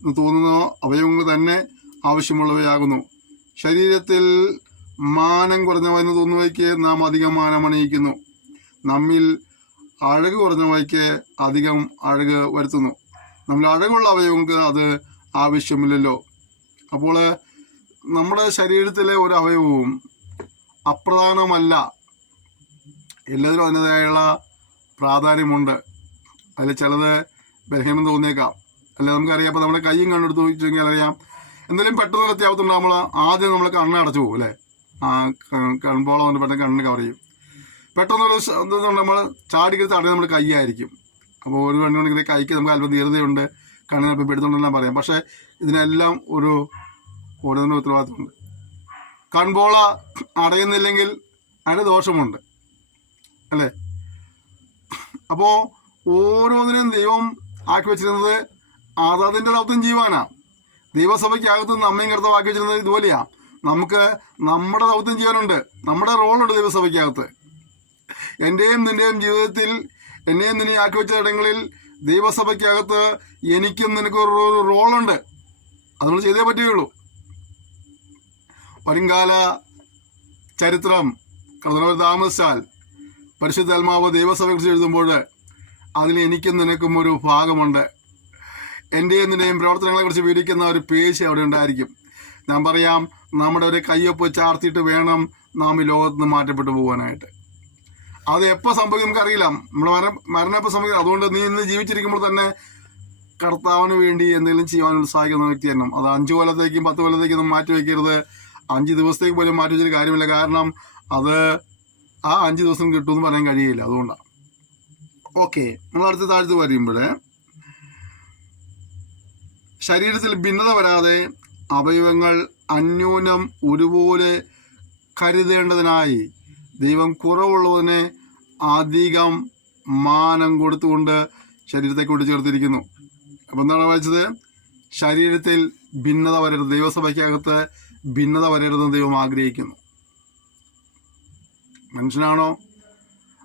എന്ന് തോന്നുന്ന അവയവങ്ങൾ തന്നെ ആവശ്യമുള്ളവയാകുന്നു. ശരീരത്തിൽ മാനം കുറഞ്ഞവ എന്ന് തോന്നുന്നവയ്ക്ക് നാം അധികം മാനം അണിയിക്കുന്നു. നമ്മിൽ അഴക് കുറഞ്ഞവയ്ക്ക് അധികം അഴക് വരുത്തുന്നു. നമ്മൾ അഴകുള്ള അവയവങ്ങൾക്ക് അത് ആവശ്യമില്ലല്ലോ. അപ്പോൾ നമ്മുടെ ശരീരത്തിലെ ഒരു അവയവവും അപ്രധാനമല്ല. എല്ലാത്തിനും അതിൻ്റെതായുള്ള പ്രാധാന്യമുണ്ട്. അതിൽ ചിലത് ബലഹീനം തോന്നിയേക്കാം. അല്ല, നമുക്കറിയാം. അപ്പോൾ നമ്മുടെ കൈയും കണ്ണെടുത്ത് ചോദിച്ചെങ്കിൽ അറിയാം, എന്തെങ്കിലും പെട്ടെന്ന് അത്യാവശ്യം നമ്മൾ ആദ്യം നമ്മൾ കണ്ണടച്ചു പോകും അല്ലേ. കൺപോളം വന്ന് പെട്ടെന്ന് കണ്ണിന് കവർ ചെയ്യും. പെട്ടെന്നൊരു നമ്മൾ ചാടിക്കരുത്ത് അടങ്ങി നമ്മൾ കൈയായിരിക്കും. അപ്പോൾ ഒരു കണ്ണുണ്ടെങ്കിൽ കൈക്ക് നമുക്ക് അല്പം ധീരതയുണ്ട്, കണ്ണിനപ്പം പെടുത്തുണ്ടെല്ലാം പറയാം. പക്ഷേ ഇതിനെല്ലാം ഓരോന്നിനും ഉത്തരവാദിത്തമുണ്ട്. കൺപോള അടയുന്നില്ലെങ്കിൽ അതിന് ദോഷമുണ്ട് അല്ലേ. അപ്പോൾ ഓരോന്നിനും ദൈവം ആക്കി വെച്ചിരുന്നത് അതിൻ്റെ ദൗത്യം ചെയ്യുവാനാണ്. ദൈവസഭയ്ക്കകത്ത് നമ്മയും കർത്താവാക്കി വെച്ചിരുന്നത് ഇതുപോലെയാണ്. നമുക്ക് നമ്മുടെ ദൗത്യം ചെയ്യാനുണ്ട്, നമ്മുടെ റോളുണ്ട് ദൈവസഭയ്ക്കകത്ത്. എൻ്റെയും നിൻ്റെയും ജീവിതത്തിൽ എന്നെയും നിന്നെ ആക്കി വെച്ച ഇടങ്ങളിൽ ദൈവസഭയ്ക്കകത്ത് എനിക്കും നിനക്കൊരു റോളുണ്ട്. അത് നമ്മൾ ചെയ്തേ പറ്റുകയുള്ളൂ. വരുംകാല ചരിത്രം കർത്താവ് താമസിച്ചാൽ പരിശുദ്ധാത്മാവ് ദൈവസഭയെക്കുറിച്ച് എഴുതുമ്പോൾ അതിൽ എനിക്കും നിനക്കും ഒരു ഭാഗമുണ്ട്. എൻ്റെയും നിൻ്റെയും പ്രവർത്തനങ്ങളെക്കുറിച്ച് വിവരിക്കുന്ന ഒരു പേജ് അവിടെ ഉണ്ടായിരിക്കും. ഞാൻ പറയാം, നമ്മുടെ ഒരു കയ്യൊപ്പ് ചാർത്തിയിട്ട് വേണം നാം ഈ ലോകത്ത് നിന്ന് മാറ്റപ്പെട്ടു പോകാനായിട്ട്. അത് എപ്പോൾ സംഭവിക്കും നമുക്കറിയില്ല. നമ്മുടെ മരണം എപ്പോൾ സംഭവിക്കും. അതുകൊണ്ട് നീ ഇന്ന് ജീവിച്ചിരിക്കുമ്പോൾ തന്നെ കർത്താവിന് വേണ്ടി എന്തെങ്കിലും ചെയ്യാൻ ഉത്സാഹിക്കുന്ന വ്യക്തി തന്നെ. അത് 5 കൊല്ലത്തേക്കും 10 കൊല്ലത്തേക്കും മാറ്റി വയ്ക്കരുത്. 5 ദിവസത്തേക്ക് പോലും മാറ്റി വെച്ചിട്ട് കാര്യമില്ല. കാരണം അത് ആ 5 ദിവസം കിട്ടുമെന്ന് പറയാൻ കഴിയില്ല. അതുകൊണ്ടാണ്. ഓക്കെ, നമ്മൾ അടുത്ത താഴ്ത്ത് വരുമ്പോൾ ശരീരത്തിൽ ഭിന്നത വരാതെ അവയവങ്ങൾ അന്യോന്യം ഒരുപോലെ കരുതേണ്ടതിനായി ദൈവം കുറവുള്ളതിനെ അധികം മാനം കൊടുത്തുകൊണ്ട് ശരീരത്തെ കൂട്ടിച്ചേർത്തിരിക്കുന്നു. അപ്പം എന്താണ് വായിച്ചത്? ശരീരത്തിൽ ഭിന്നത വരരുത്, ദൈവസഭയ്ക്കകത്ത് ഭിന്നത വരരുതെന്ന് ദൈവം ആഗ്രഹിക്കുന്നു. മനുഷ്യനാണോ?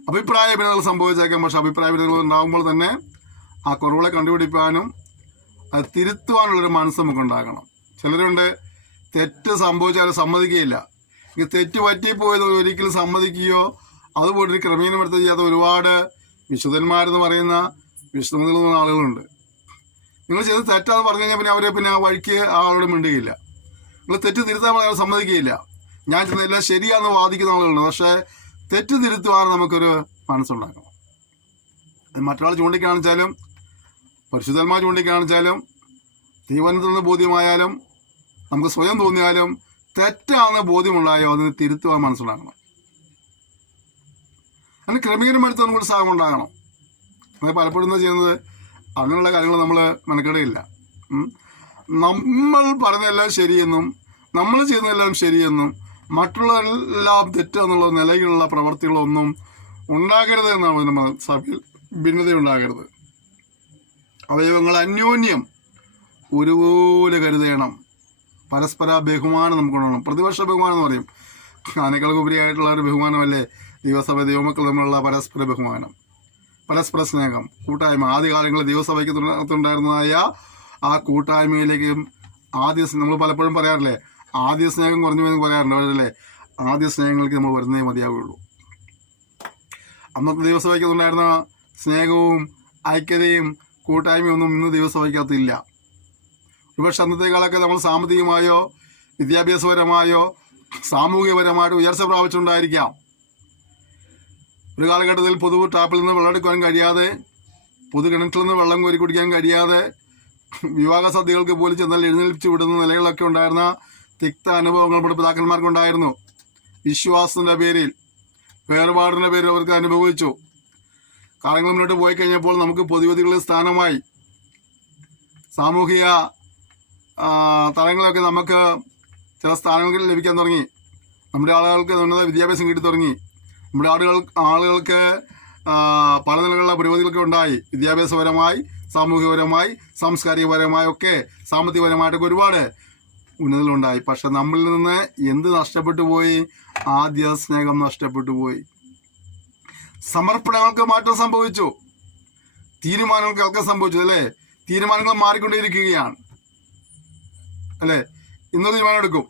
അഭിപ്രായ ഭിന്നതകൾ സംഭവിച്ചേക്കാം. പക്ഷെ അഭിപ്രായ ഭിന്നതകൾ ഉണ്ടാകുമ്പോൾ തന്നെ ആ കുറവുകളെ കണ്ടുപിടിക്കാനും അത് തിരുത്തുവാനുള്ളൊരു മനസ്സ് നമുക്ക് ഉണ്ടാകണം. ചിലരുണ്ട് തെറ്റ് സംഭവിച്ചാലും സമ്മതിക്കുകയില്ല. ഈ തെറ്റ് പറ്റിപ്പോയത് ഒരിക്കലും സമ്മതിക്കുകയോ അതുപോലൊരു ക്രമീകരമെടുത്ത് ചെയ്യാത്ത ഒരുപാട് വിശുദ്ധന്മാരെന്ന് പറയുന്ന വിശുദ്ധമതിൽ നിന്ന ആളുകളുണ്ട്. നിങ്ങൾ ചെയ്ത് തെറ്റാന്ന് പറഞ്ഞു കഴിഞ്ഞാൽ പിന്നെ അവരെ പിന്നെ ആ വഴിക്ക് ആ ആളോട് മിണ്ടുകയില്ല. നിങ്ങൾ തെറ്റ് തിരുത്താൻ പറഞ്ഞാൽ സമ്മതിക്കുകയില്ല. ഞാൻ ചെന്നെല്ലാം ശരിയാണെന്ന് വാദിക്കുന്ന ആളുകളുണ്ട്. പക്ഷേ തെറ്റ് തിരുത്തുവാൻ നമുക്കൊരു മനസ്സുണ്ടാക്കണം. അത് മറ്റൊരാൾ ചൂണ്ടിക്കാണിച്ചാലും പരിശുദ്ധന്മാർ ചൂണ്ടിക്കാണിച്ചാലും ദൈവത്തിൽ നിന്ന് ബോധ്യമായാലും നമുക്ക് സ്വയം തോന്നിയാലും തെറ്റാണെന്ന് ബോധ്യമുണ്ടായോ അതിന് തിരുത്തുവാൻ മനസ്സുണ്ടാകണം. അതിന് ക്രമീകരമെടുത്ത് നമുക്ക് ഉത്സാഹം ഉണ്ടാകണം. അത് പലപ്പോഴും എന്താ ചെയ്യുന്നത്? അങ്ങനെയുള്ള കാര്യങ്ങൾ നമ്മൾ മെനക്കെടുകയില്ല. നമ്മൾ പറഞ്ഞതെല്ലാം ശരിയെന്നും നമ്മൾ ചെയ്യുന്നതെല്ലാം ശരിയെന്നും മറ്റുള്ളവരെല്ലാം തെറ്റെന്നുള്ള നിലയിലുള്ള പ്രവർത്തികളൊന്നും ഉണ്ടാകരുത് എന്നാണ് നമ്മുടെ സഭയിൽ ഭിന്നതയുണ്ടാകരുത്. അവയവങ്ങൾ അന്യോന്യം ഒരുപോലെ കരുതണം. പരസ്പര ബഹുമാനം നമുക്കുണ്ടാകണം. പ്രതിപക്ഷ ബഹുമാനം എന്ന് പറയും. അതിനേക്കാൾ ഉപരിയായിട്ടുള്ള ഒരു ബഹുമാനമല്ലേ ദൈവസഭ ദൈവമക്കൾ തമ്മിലുള്ള പരസ്പര ബഹുമാനം, പരസ്പര സ്നേഹം, കൂട്ടായ്മ. ആദ്യകാലങ്ങളിൽ ദൈവസഭയ്ക്ക് ഉണ്ടായിരുന്നതായ ആ കൂട്ടായ്മയിലേക്കും നമ്മൾ പലപ്പോഴും പറയാറില്ലേ, ആദ്യ സ്നേഹം കുറഞ്ഞു എന്ന് പറയാറുണ്ട് അല്ലേ? ആദ്യ സ്നേഹങ്ങൾക്ക് നമ്മൾ വരുന്നതേ മതിയാവുകയുള്ളൂ. അന്നത്തെ ദൈവസഭയ്ക്ക് ഉണ്ടായിരുന്ന സ്നേഹവും ഐക്യതയും കൂട്ടായ്മയും ഒന്നും ഇന്ന് ദൈവസഭയ്ക്കകത്തില്ല. ഒരുപക്ഷെ അന്നത്തേക്കാളൊക്കെ നമ്മൾ സാമ്പത്തികമായോ വിദ്യാഭ്യാസപരമായോ സാമൂഹികപരമായിട്ട് ഉയർച്ച പ്രാപിച്ചുകൊണ്ടായിരിക്കാം. ഒരു കാലഘട്ടത്തിൽ പൊതു ടാപ്പിൽ നിന്ന് വെള്ളം എടുക്കാൻ കഴിയാതെ, പൊതു കിണറ്റിൽ നിന്ന് വെള്ളം കോരി കുടിക്കാൻ കഴിയാതെ, വിവാഹ സദ്യകൾക്ക് പോലും ചെന്നാൽ എഴുന്നേൽപ്പിച്ച് വിടുന്ന നിലകളൊക്കെ ഉണ്ടായിരുന്ന തിക്ത അനുഭവങ്ങൾ നമ്മുടെ പിതാക്കന്മാർക്കുണ്ടായിരുന്നു. വിശ്വാസത്തിൻ്റെ പേരിൽ, വേർപാടിൻ്റെ പേരിൽ അവർക്ക് അനുഭവിച്ചു. കാലങ്ങൾ മുന്നോട്ട് പോയി കഴിഞ്ഞപ്പോൾ നമുക്ക് പൊതുവേദികളിൽ സ്ഥാനമായി. സാമൂഹിക തലങ്ങളൊക്കെ നമുക്ക് ചില സ്ഥാനങ്ങൾ ലഭിക്കാൻ തുടങ്ങി. നമ്മുടെ ആളുകൾക്ക് ഉന്നത വിദ്യാഭ്യാസം കിട്ടി തുടങ്ങി. നമ്മുടെ ആളുകൾക്ക് പല നിലകളിലുള്ള പുരോഗതികളൊക്കെ ഉണ്ടായി. വിദ്യാഭ്യാസപരമായി, സാമൂഹികപരമായി, സാംസ്കാരികപരമായി ഒക്കെ സാമ്പത്തികപരമായിട്ടൊക്കെ ഒരുപാട് ഉന്നതികളുണ്ടായി. പക്ഷെ നമ്മളിൽ നിന്ന് എന്ത് നഷ്ടപ്പെട്ടു പോയി? ആദ്യ സ്നേഹം നഷ്ടപ്പെട്ടു പോയി. സമർപ്പണങ്ങൾക്ക് മാറ്റം സംഭവിച്ചു. തീരുമാനങ്ങൾക്കൊക്കെ സംഭവിച്ചു അല്ലേ? തീരുമാനങ്ങൾ മാറിക്കൊണ്ടേയിരിക്കുകയാണ് അല്ലേ? ഇന്നൊരു തീരുമാനം എടുക്കും,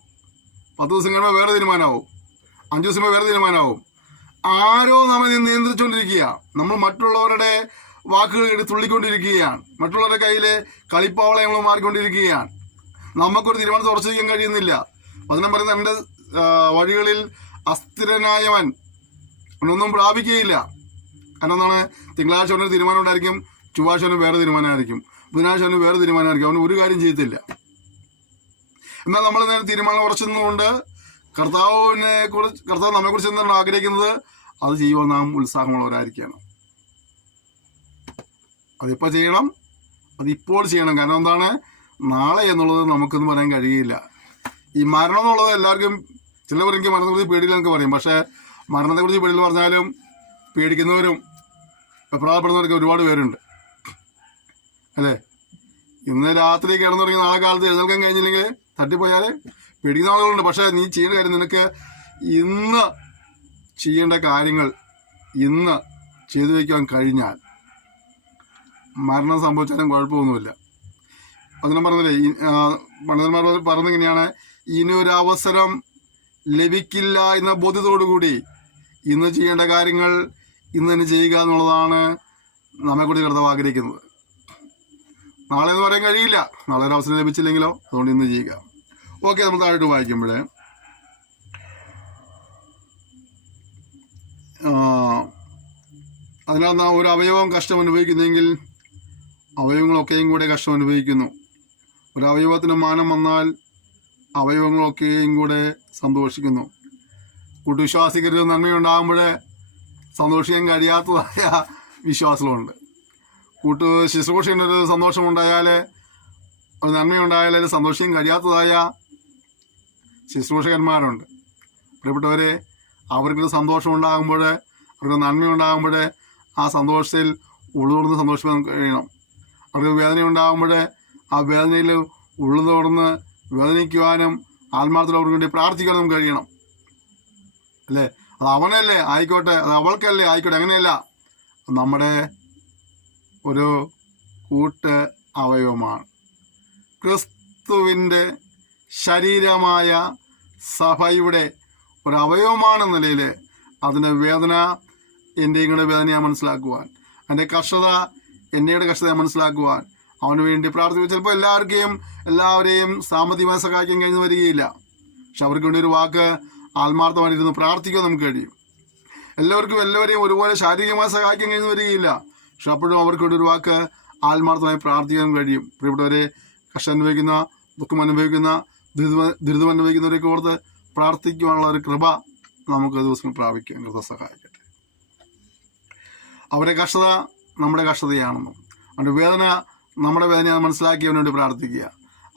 10 ദിവസം കഴിയുമ്പോൾ വേറെ തീരുമാനമാവും, 5 ദിവസം കഴിയുമ്പോൾ വേറെ തീരുമാനമാവും. ആരോ നമ്മെ നിയന്ത്രിച്ചുകൊണ്ടിരിക്കുക. നമ്മൾ മറ്റുള്ളവരുടെ വാക്കുകൾ കേട്ട് തുള്ളിക്കൊണ്ടിരിക്കുകയാണ്. മറ്റുള്ളവരുടെ കയ്യിലെ കളിപ്പാവളെ നമ്മൾ മാറിക്കൊണ്ടിരിക്കുകയാണ്. നമുക്കൊരു തീരുമാനത്തിൽ ഉറച്ചിരിക്കാൻ കഴിയുന്നില്ല. വചനം പറയുന്നത്, എൻ്റെ വഴികളിൽ അസ്ഥിരനായവൻ ഒന്നും പ്രാപിക്കുകയില്ല. കാരണം എന്താണ്? തിങ്കളാഴ്ച അവനൊരു തീരുമാനം ഉണ്ടായിരിക്കും, ചൊവ്വാഴ്ച അവന് വേറെ തീരുമാനമായിരിക്കും, ബുധനാഴ്ച അവന് വേറെ തീരുമാനമായിരിക്കും. അവന് ഒരു കാര്യം ചെയ്യത്തില്ല. എന്നാൽ നമ്മൾ നേരെ തീരുമാനം ഉറച്ചതുകൊണ്ട് കർത്താവ് നമ്മെക്കുറിച്ച് എന്താണ് ആഗ്രഹിക്കുന്നത് അത് ചെയ്യുവാൻ നാം ഉത്സാഹമുള്ളവരായിരിക്കണം. അതിപ്പോൾ ചെയ്യണം, അതിപ്പോൾ ചെയ്യണം. കാരണം എന്താണ്? നാളെ എന്നുള്ളത് നമുക്കൊന്നും പറയാൻ കഴിയില്ല. ഈ മരണം എന്നുള്ളത് എല്ലാവർക്കും, ചിലവർ എനിക്ക് മരണത്തെക്കുറിച്ച് പേടിയില്ല എന്നൊക്കെ പറയും. പക്ഷേ മരണത്തെക്കുറിച്ച് പേടിയിൽ പറഞ്ഞാലും പേടിക്കുന്നവരും വെപ്രാളപ്പെടുന്നവരൊക്കെ ഒരുപാട് പേരുണ്ട് അല്ലേ? ഇന്ന് രാത്രി കിടന്നുറങ്ങി നാളെ കാലത്ത് എഴുന്നേൽക്കാൻ കഴിഞ്ഞില്ലെങ്കിൽ തട്ടിപ്പോയാൽ പേടിക്കുന്ന ആളുകളുണ്ട്. പക്ഷേ നീ ചെയ്യേണ്ട കാര്യം, നിനക്ക് ഇന്ന് ചെയ്യേണ്ട കാര്യങ്ങൾ ഇന്ന് ചെയ്തു വയ്ക്കാൻ കഴിഞ്ഞാൽ മരണം സംഭവിച്ചാലും കുഴപ്പമൊന്നുമില്ല. അതിനും പറഞ്ഞില്ലേ, പണ്ഡിതന്മാർ പറഞ്ഞിങ്ങനെയാണ്, ഇനിയൊരവസരം ലഭിക്കില്ല എന്ന ബോധ്യത്തോടുകൂടി ഇന്ന് ചെയ്യേണ്ട കാര്യങ്ങൾ ഇന്ന് തന്നെ ചെയ്യുക എന്നുള്ളതാണ് നമ്മെക്കൂടി കർത്താവ് ആഗ്രഹിക്കുന്നത്. നാളെ എന്ന് പറയാൻ കഴിയില്ല, നാളെ ഒരു അവസരം ലഭിച്ചില്ലെങ്കിലോ, അതുകൊണ്ട് ഇന്ന് ചെയ്യുക. ഓക്കെ, നമ്മൾ താഴോട്ട് വായിക്കുമ്പോൾ അതിനകത്ത് ഒരു അവയവം കഷ്ടം അനുഭവിക്കുന്നെങ്കിൽ അവയവങ്ങളൊക്കെയും കൂടെ കഷ്ടം അനുഭവിക്കുന്നു. ഒരു അവയവത്തിന് മാനം വന്നാൽ അവയവങ്ങളൊക്കെയും കൂടെ സന്തോഷിക്കുന്നു. കൂട്ടുവിശ്വാസികൾക്ക് നന്മയുണ്ടാകുമ്പോൾ സന്തോഷിക്കാൻ കഴിയാത്തതായ വിശ്വാസങ്ങളുണ്ട്. ശുശ്രൂഷയുടെ ഒരു സന്തോഷമുണ്ടായാൽ ഒരു നന്മയുണ്ടായാലും സന്തോഷിക്കാൻ കഴിയാത്തതായ ശുശ്രൂഷകന്മാരുണ്ട്. പ്രിയപ്പെട്ടവരെ, അവർക്കൊരു സന്തോഷം ഉണ്ടാകുമ്പോൾ, അവർക്ക് നന്മയുണ്ടാകുമ്പോൾ ആ സന്തോഷത്തിൽ ഉള്ളുതുറന്ന് സന്തോഷിക്കാൻ കഴിയണം. അവർക്ക് വേദന ഉണ്ടാകുമ്പോൾ ആ വേദനയിൽ ഉള്ളുതുറന്ന് വേദനിക്കുവാനും ആത്മാർത്ഥത്തിൽ അവർക്ക് വേണ്ടി പ്രാർത്ഥിക്കാനും കഴിയണം. അല്ലേ? അത് അവനല്ലേ ആയിക്കോട്ടെ, അത് അവൾക്കല്ലേ ആയിക്കോട്ടെ, അങ്ങനെയല്ല. നമ്മുടെ ഒരു കൂട്ട് അവയവമാണ്. ക്രിസ്തുവിൻ്റെ ശരീരമായ സഭയുടെ ഒരു അവയവമാണെന്ന നിലയിൽ അതിൻ്റെ വേദന എൻ്റെ ഇങ്ങനെ വേദനയെ മനസ്സിലാക്കുവാൻ, അതിൻ്റെ കഷ്ടത എന്നയുടെ കഷ്ടതയെ മനസ്സിലാക്കുവാൻ അവന് വേണ്ടി പ്രാർത്ഥിക്കും. ചിലപ്പോൾ എല്ലാവരെയും സാമ്പത്തികമായി സഹായിക്കാൻ കഴിഞ്ഞു വരികയില്ല. പക്ഷെ അവർക്ക് വേണ്ടി ഒരു വാക്ക് ആത്മാർത്ഥമായിട്ടിരുന്ന് പ്രാർത്ഥിക്കാൻ നമുക്ക് കഴിയും. എല്ലാവരെയും ഒരുപോലെ ശാരീരികമായി സഹായിക്കാൻ കഴിഞ്ഞു വരികയില്ല. പക്ഷെ അപ്പോഴും അവർക്ക് വേണ്ടി ഒരു വാക്ക് ആത്മാർത്ഥമായി പ്രാർത്ഥിക്കാൻ കഴിയും. പ്രിയപ്പെട്ടവരെ, കഷ്ടം അനുഭവിക്കുന്ന, ദുഃഖം അനുഭവിക്കുന്ന, ദുരിതം അനുഭവിക്കുന്നവരെയൊക്കെ ഓർത്ത് പ്രാർത്ഥിക്കുവാനുള്ള ഒരു കൃപ നമുക്ക് ദിവസം പ്രാപിക്കാം. കൃപ സഹായിക്കട്ടെ. അവരുടെ കഷ്ടത നമ്മുടെ കഷ്ടതയാണെന്നും അവൻ്റെ വേദന നമ്മുടെ വേദനയാണ് മനസ്സിലാക്കി അവന് വേണ്ടി പ്രാർത്ഥിക്കുക.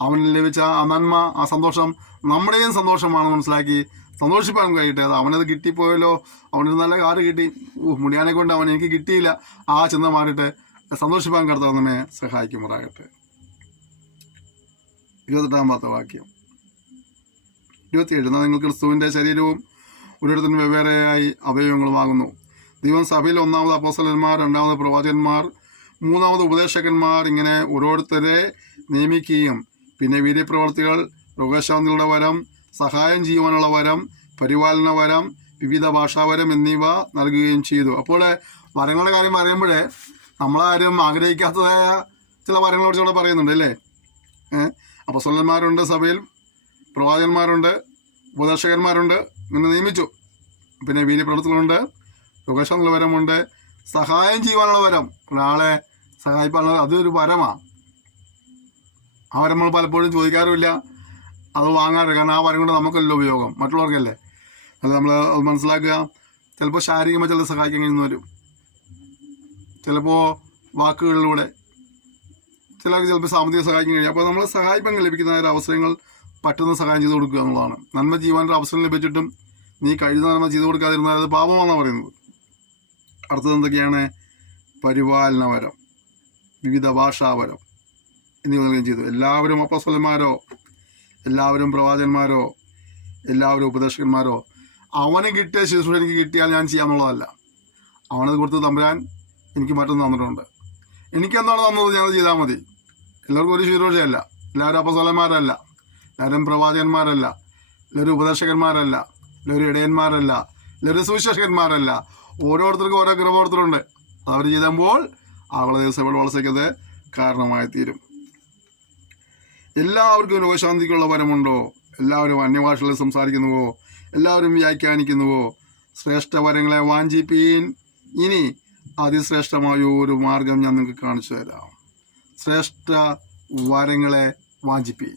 അവന് ലഭിച്ച ആ നന്മ, ആ സന്തോഷം നമ്മുടെയും സന്തോഷമാണെന്ന് മനസ്സിലാക്കി സന്തോഷിപ്പാൻ കഴിയട്ടെ. അത് അവനത് കിട്ടിപ്പോയല്ലോ, അവനൊരു നല്ല കാറ് കിട്ടി, മുടിയാനെ കൊണ്ട് അവൻ എനിക്ക് കിട്ടിയില്ല, ആ ചിന്ത മാറിയിട്ട് സന്തോഷിപ്പാൻ കർത്താവ് നമ്മെ സഹായിക്കുമാറാകട്ടെ. 28-ാമത്തെ വാക്യം. 27. എന്നാൽ നിങ്ങൾ ക്രിസ്തുവിൻ്റെ ശരീരവും ഒരിടത്തിനും വെവ്വേറെയായി അവയവങ്ങളുമാകുന്നു. ദൈവം സഭയിൽ 1-ാമത് അപ്പോസ്തലന്മാർ, 2-ാമത് പ്രവാചകന്മാർ, 3-ാമത് ഉപദേശകന്മാർ, ഇങ്ങനെ ഓരോരുത്തരെ നിയമിക്കുകയും പിന്നെ വീര്യപ്രവർത്തികൾ, രോഗശാന്തികളുടെ വരം, സഹായം ചെയ്യുവാനുള്ള വരം, പരിപാലന വരം, വിവിധ ഭാഷാവരം എന്നിവ നൽകുകയും ചെയ്തു. അപ്പോൾ വരങ്ങളുടെ കാര്യം പറയുമ്പോഴേ നമ്മളാരും ആഗ്രഹിക്കാത്തതായ ചില വരങ്ങളോട് ഇവിടെ പറയുന്നുണ്ട് അല്ലേ? അപ്പോസ്തലന്മാരുണ്ട്, സഭയിൽ പ്രവാചകന്മാരുണ്ട്, ഉപദേശകന്മാരുണ്ട്, ഇങ്ങനെ നിയമിച്ചു. പിന്നെ വീര്യപ്രവർത്തികളുണ്ട്, രോഗശാന്തികളുടെ വരമുണ്ട്, സഹായം ചെയ്യുവാനുള്ള വരം, ഒരാളെ സഹായിക്കാനുള്ള അതൊരു വരമാണ്. ആ വരം നമ്മൾ പലപ്പോഴും ചോദിക്കാറുമില്ല, അത് വാങ്ങാറില്ല. കാരണം ആ വരം കൊണ്ട് നമുക്കല്ല ഉപയോഗം, മറ്റുള്ളവർക്കല്ലേ. അത് നമ്മൾ അത് മനസ്സിലാക്കുക. ചിലപ്പോൾ ശാരീരികമായി ചിലർ സഹായിക്കാൻ കഴിയുന്ന വരും, ചിലപ്പോൾ വാക്കുകളിലൂടെ, ചിലർക്ക് ചിലപ്പോൾ സാമ്പത്തിക സഹായിക്കാൻ കഴിയും. അപ്പോൾ നമ്മൾ സഹായിപ്പം ലഭിക്കുന്ന ഒരു അവസരങ്ങൾ പറ്റുന്ന സഹായം ചെയ്ത് കൊടുക്കുക എന്നുള്ളതാണ്. നന്മ ചെയ്യുവാനൊരു അവസരം ലഭിച്ചിട്ടും നീ കഴിയുന്ന നന്മ ചെയ്ത് കൊടുക്കാതിരുന്നാൽ അത് പാപമാണെന്നാണ് പറയുന്നത്. അടുത്തത് എന്തൊക്കെയാണ്? പരിപാലനവരം, വിവിധ ഭാഷാവരം എന്നിവ നൽകുകയും ചെയ്തു. എല്ലാവരും അപ്പോസ്തലന്മാരോ, എല്ലാവരും പ്രവാചകന്മാരോ, എല്ലാവരും ഉപദേശകന്മാരോ, അവന് കിട്ടിയ ശുശ്രൂഷ എനിക്ക് കിട്ടിയാൽ ഞാൻ ചെയ്യാമെന്നുള്ളതല്ല. അവനത് കൊടുത്ത് തമ്പുരാൻ എനിക്ക് മറ്റൊന്ന് തന്നിട്ടുണ്ട്. എനിക്കെന്താണ് തന്നത് ഞാനത് ചെയ്താൽ മതി. എല്ലാവർക്കും ഒരു ശുശ്രൂഷയല്ല. എല്ലാവരും അപ്പോസ്തലന്മാരല്ല, എല്ലാവരും പ്രവാചകന്മാരല്ല, എല്ലാവരും ഉപദേശകന്മാരല്ല, എല്ലാവരും ഇടയന്മാരല്ല, എല്ലാവരും സുവിശേഷകന്മാരല്ല. ഓരോരുത്തർക്കും ഓരോ കൃപോർത്തരുണ്ട്. അവർ ചെയ്യുമ്പോൾ അവളെ ദിവസം വളർച്ചയ്ക്കത് കാരണമായി തീരും. എല്ലാവർക്കും രോഗശാന്തിക്കുള്ള വരമുണ്ടോ? എല്ലാവരും അന്യഭാഷകളിൽ സംസാരിക്കുന്നുവോ? എല്ലാവരും വ്യാഖ്യാനിക്കുന്നുവോ? ശ്രേഷ്ഠ വരങ്ങളെ വാഞ്ചിപ്പീൻ. ഇനി അതിശ്രേഷ്ഠമായ ഒരു മാർഗം ഞാൻ നിങ്ങൾക്ക് കാണിച്ചു തരാം. ശ്രേഷ്ഠ വരങ്ങളെ വാഞ്ചിപ്പീൻ.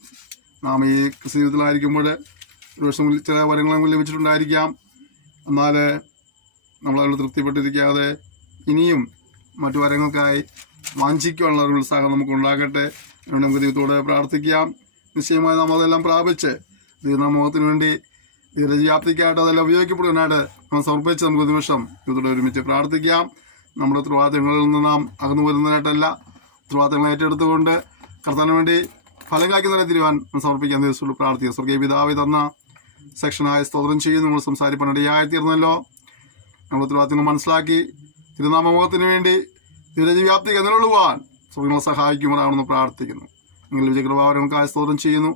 നാം ഈ ജീവിതത്തിലായിരിക്കുമ്പോൾ ഒരു വർഷം ചില വരങ്ങൾ ലഭിച്ചിട്ടുണ്ടായിരിക്കാം. എന്നാൽ നമ്മളതിൽ തൃപ്തിപ്പെട്ടിരിക്കാതെ ഇനിയും മറ്റു വരങ്ങൾക്കായി വാഞ്ചിക്കാനുള്ള ഒരു ഉത്സാഹം നമുക്ക് ഉണ്ടാകട്ടെ. അതുകൊണ്ട് നമുക്ക് ദൈവത്തോടെ പ്രാർത്ഥിക്കാം. നിശ്ചയമായി നാം അതെല്ലാം പ്രാപിച്ച് ദൈവനാമത്തിന് വേണ്ടി ദീർഘവ്യാപ്തിക്കായിട്ട് അതെല്ലാം ഉപയോഗിക്കപ്പെടുവാനായിട്ട് നമ്മൾ സമർപ്പിച്ച് നമുക്ക് നിമിഷം ദൈവത്തോടെ ഒരുമിച്ച് പ്രാർത്ഥിക്കാം. നമ്മുടെ ഉത്തരവാദിത്തങ്ങളിൽ നിന്ന് നാം അകന്നു വരുന്നതിനായിട്ടല്ല, ഉത്തരവാദിത്തങ്ങൾ ഏറ്റെടുത്തുകൊണ്ട് കർത്താവിന് വേണ്ടി ഫലം കായ്ക്കുന്നവരെ തിരുവാൻ സമർപ്പിക്കാൻ ദിവസത്തോട് പ്രാർത്ഥിക്കുക. സ്വർഗീയ പിതാവേ തന്ന സെക്ഷനായ സ്തോത്രം ചെയ്യുന്നു. നമ്മൾ സംസാരിപ്പാനിടയായി തീർന്നല്ലോ. നമ്മൾ ഉത്തരവാദിത്തങ്ങൾ മനസ്സിലാക്കി തിരുനാമമുഖത്തിന് വേണ്ടി ദീർഘവ്യാപ്തിക്ക് നിലകൊള്ളുവാൻ സ്വർഗങ്ങളെ സഹായിക്കുമാറാണെന്ന് പ്രാർത്ഥിക്കുന്നു. നിങ്ങൾ വിജയകൃപാവരങ്ങൾക്കായി സ്തോത്രം ചെയ്യുന്നു.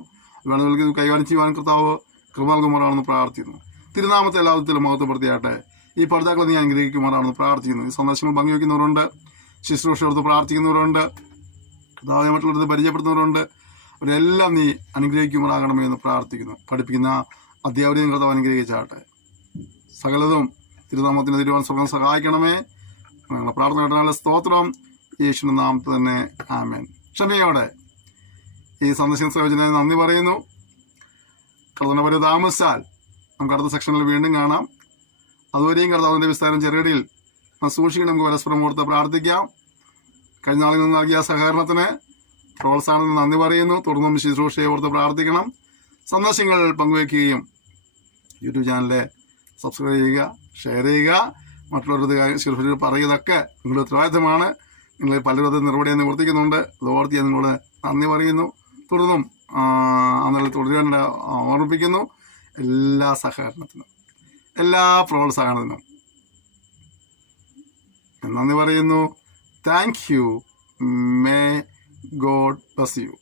വേണമെങ്കിൽ കൈകാര്യം ചെയ്യുവാൻ കർത്താവ് കൃപ നൽകുമാറാണെന്ന് പ്രാർത്ഥിക്കുന്നു. തിരുനാമത്തെ എല്ലാ വിധത്തിലും മഹത്വപ്പെടുത്തിയാട്ടെ. ഈ പഠിതാക്കളെ നീ അനുഗ്രഹിക്കുമാറാണെന്ന് പ്രാർത്ഥിക്കുന്നു. ഈ സന്ദേശങ്ങൾ പങ്കുവയ്ക്കുന്നവരുണ്ട്, ശുശ്രൂഷ എടുത്ത് പ്രാർത്ഥിക്കുന്നവരുണ്ട്, കർത്താവിനെ മറ്റുള്ളവർക്ക് പരിചയപ്പെടുത്തുന്നവരുണ്ട്. അവരെല്ലാം നീ അനുഗ്രഹിക്കുമാറാകണമേ എന്ന് പ്രാർത്ഥിക്കുന്നു. പഠിപ്പിക്കുന്ന അധ്യാപകരെയും കർത്താവ് അനുഗ്രഹിച്ചാട്ടെ. സകലതും തിരുനാമത്തിന് തിരുവാൻ സ്വർഗം സഹായിക്കണമേ. ഞങ്ങളുടെ പ്രാർത്ഥന കേട്ടാൽ സ്തോത്രം. യേശുവിന്റെ നാമത്തിൽ തന്നെ ആമേൻ. ക്ഷമയോടെ ഈ സന്ദർശന സേവനത്തിന് നന്ദി പറയുന്നു. കർത്താവിനെ വരെ താമസിച്ചാൽ നമുക്ക് അടുത്ത സെക്ഷനിൽ വീണ്ടും കാണാം. അതുവരെയും കർത്താവിൻ്റെ വിസ്താരം ചെറുകടിയിൽ സൂക്ഷിക്കണം. നമുക്ക് പരസ്പരം ഓർത്ത് പ്രാർത്ഥിക്കാം. കഴിഞ്ഞ നാളിൽ നിന്ന് നൽകിയ സഹകരണത്തിന് പ്രോത്സാഹനത്തിന് നന്ദി പറയുന്നു. തുടർന്നും ശുശ്രൂഷയെ ഓർത്ത് പ്രാർത്ഥിക്കണം. സന്ദേശങ്ങൾ പങ്കുവയ്ക്കുകയും യൂട്യൂബ് ചാനലിൽ സബ്സ്ക്രൈബ് ചെയ്യുക, ഷെയർ ചെയ്യുക. മറ്റുള്ളവരുടെ ശുശ്രൂഷ പറയുന്നതൊക്കെ നിങ്ങളുടെ ഉത്തരവാദിത്തമാണ്. നിങ്ങൾ പലരും അത് നിർവഹിക്കാൻ നിവർത്തിക്കുന്നുണ്ട്. അതോർത്ത് ഞാൻ നിങ്ങളോട് നന്ദി പറയുന്നു. തുടർന്നും അന്നേരം തുടരാൻ ഓർമ്മിപ്പിക്കുന്നു. എല്ലാ സഹകരണത്തിനും എല്ലാ പ്രോത്സാഹനത്തിനും നന്ദി പറയുന്നു. Thank you. May God bless you.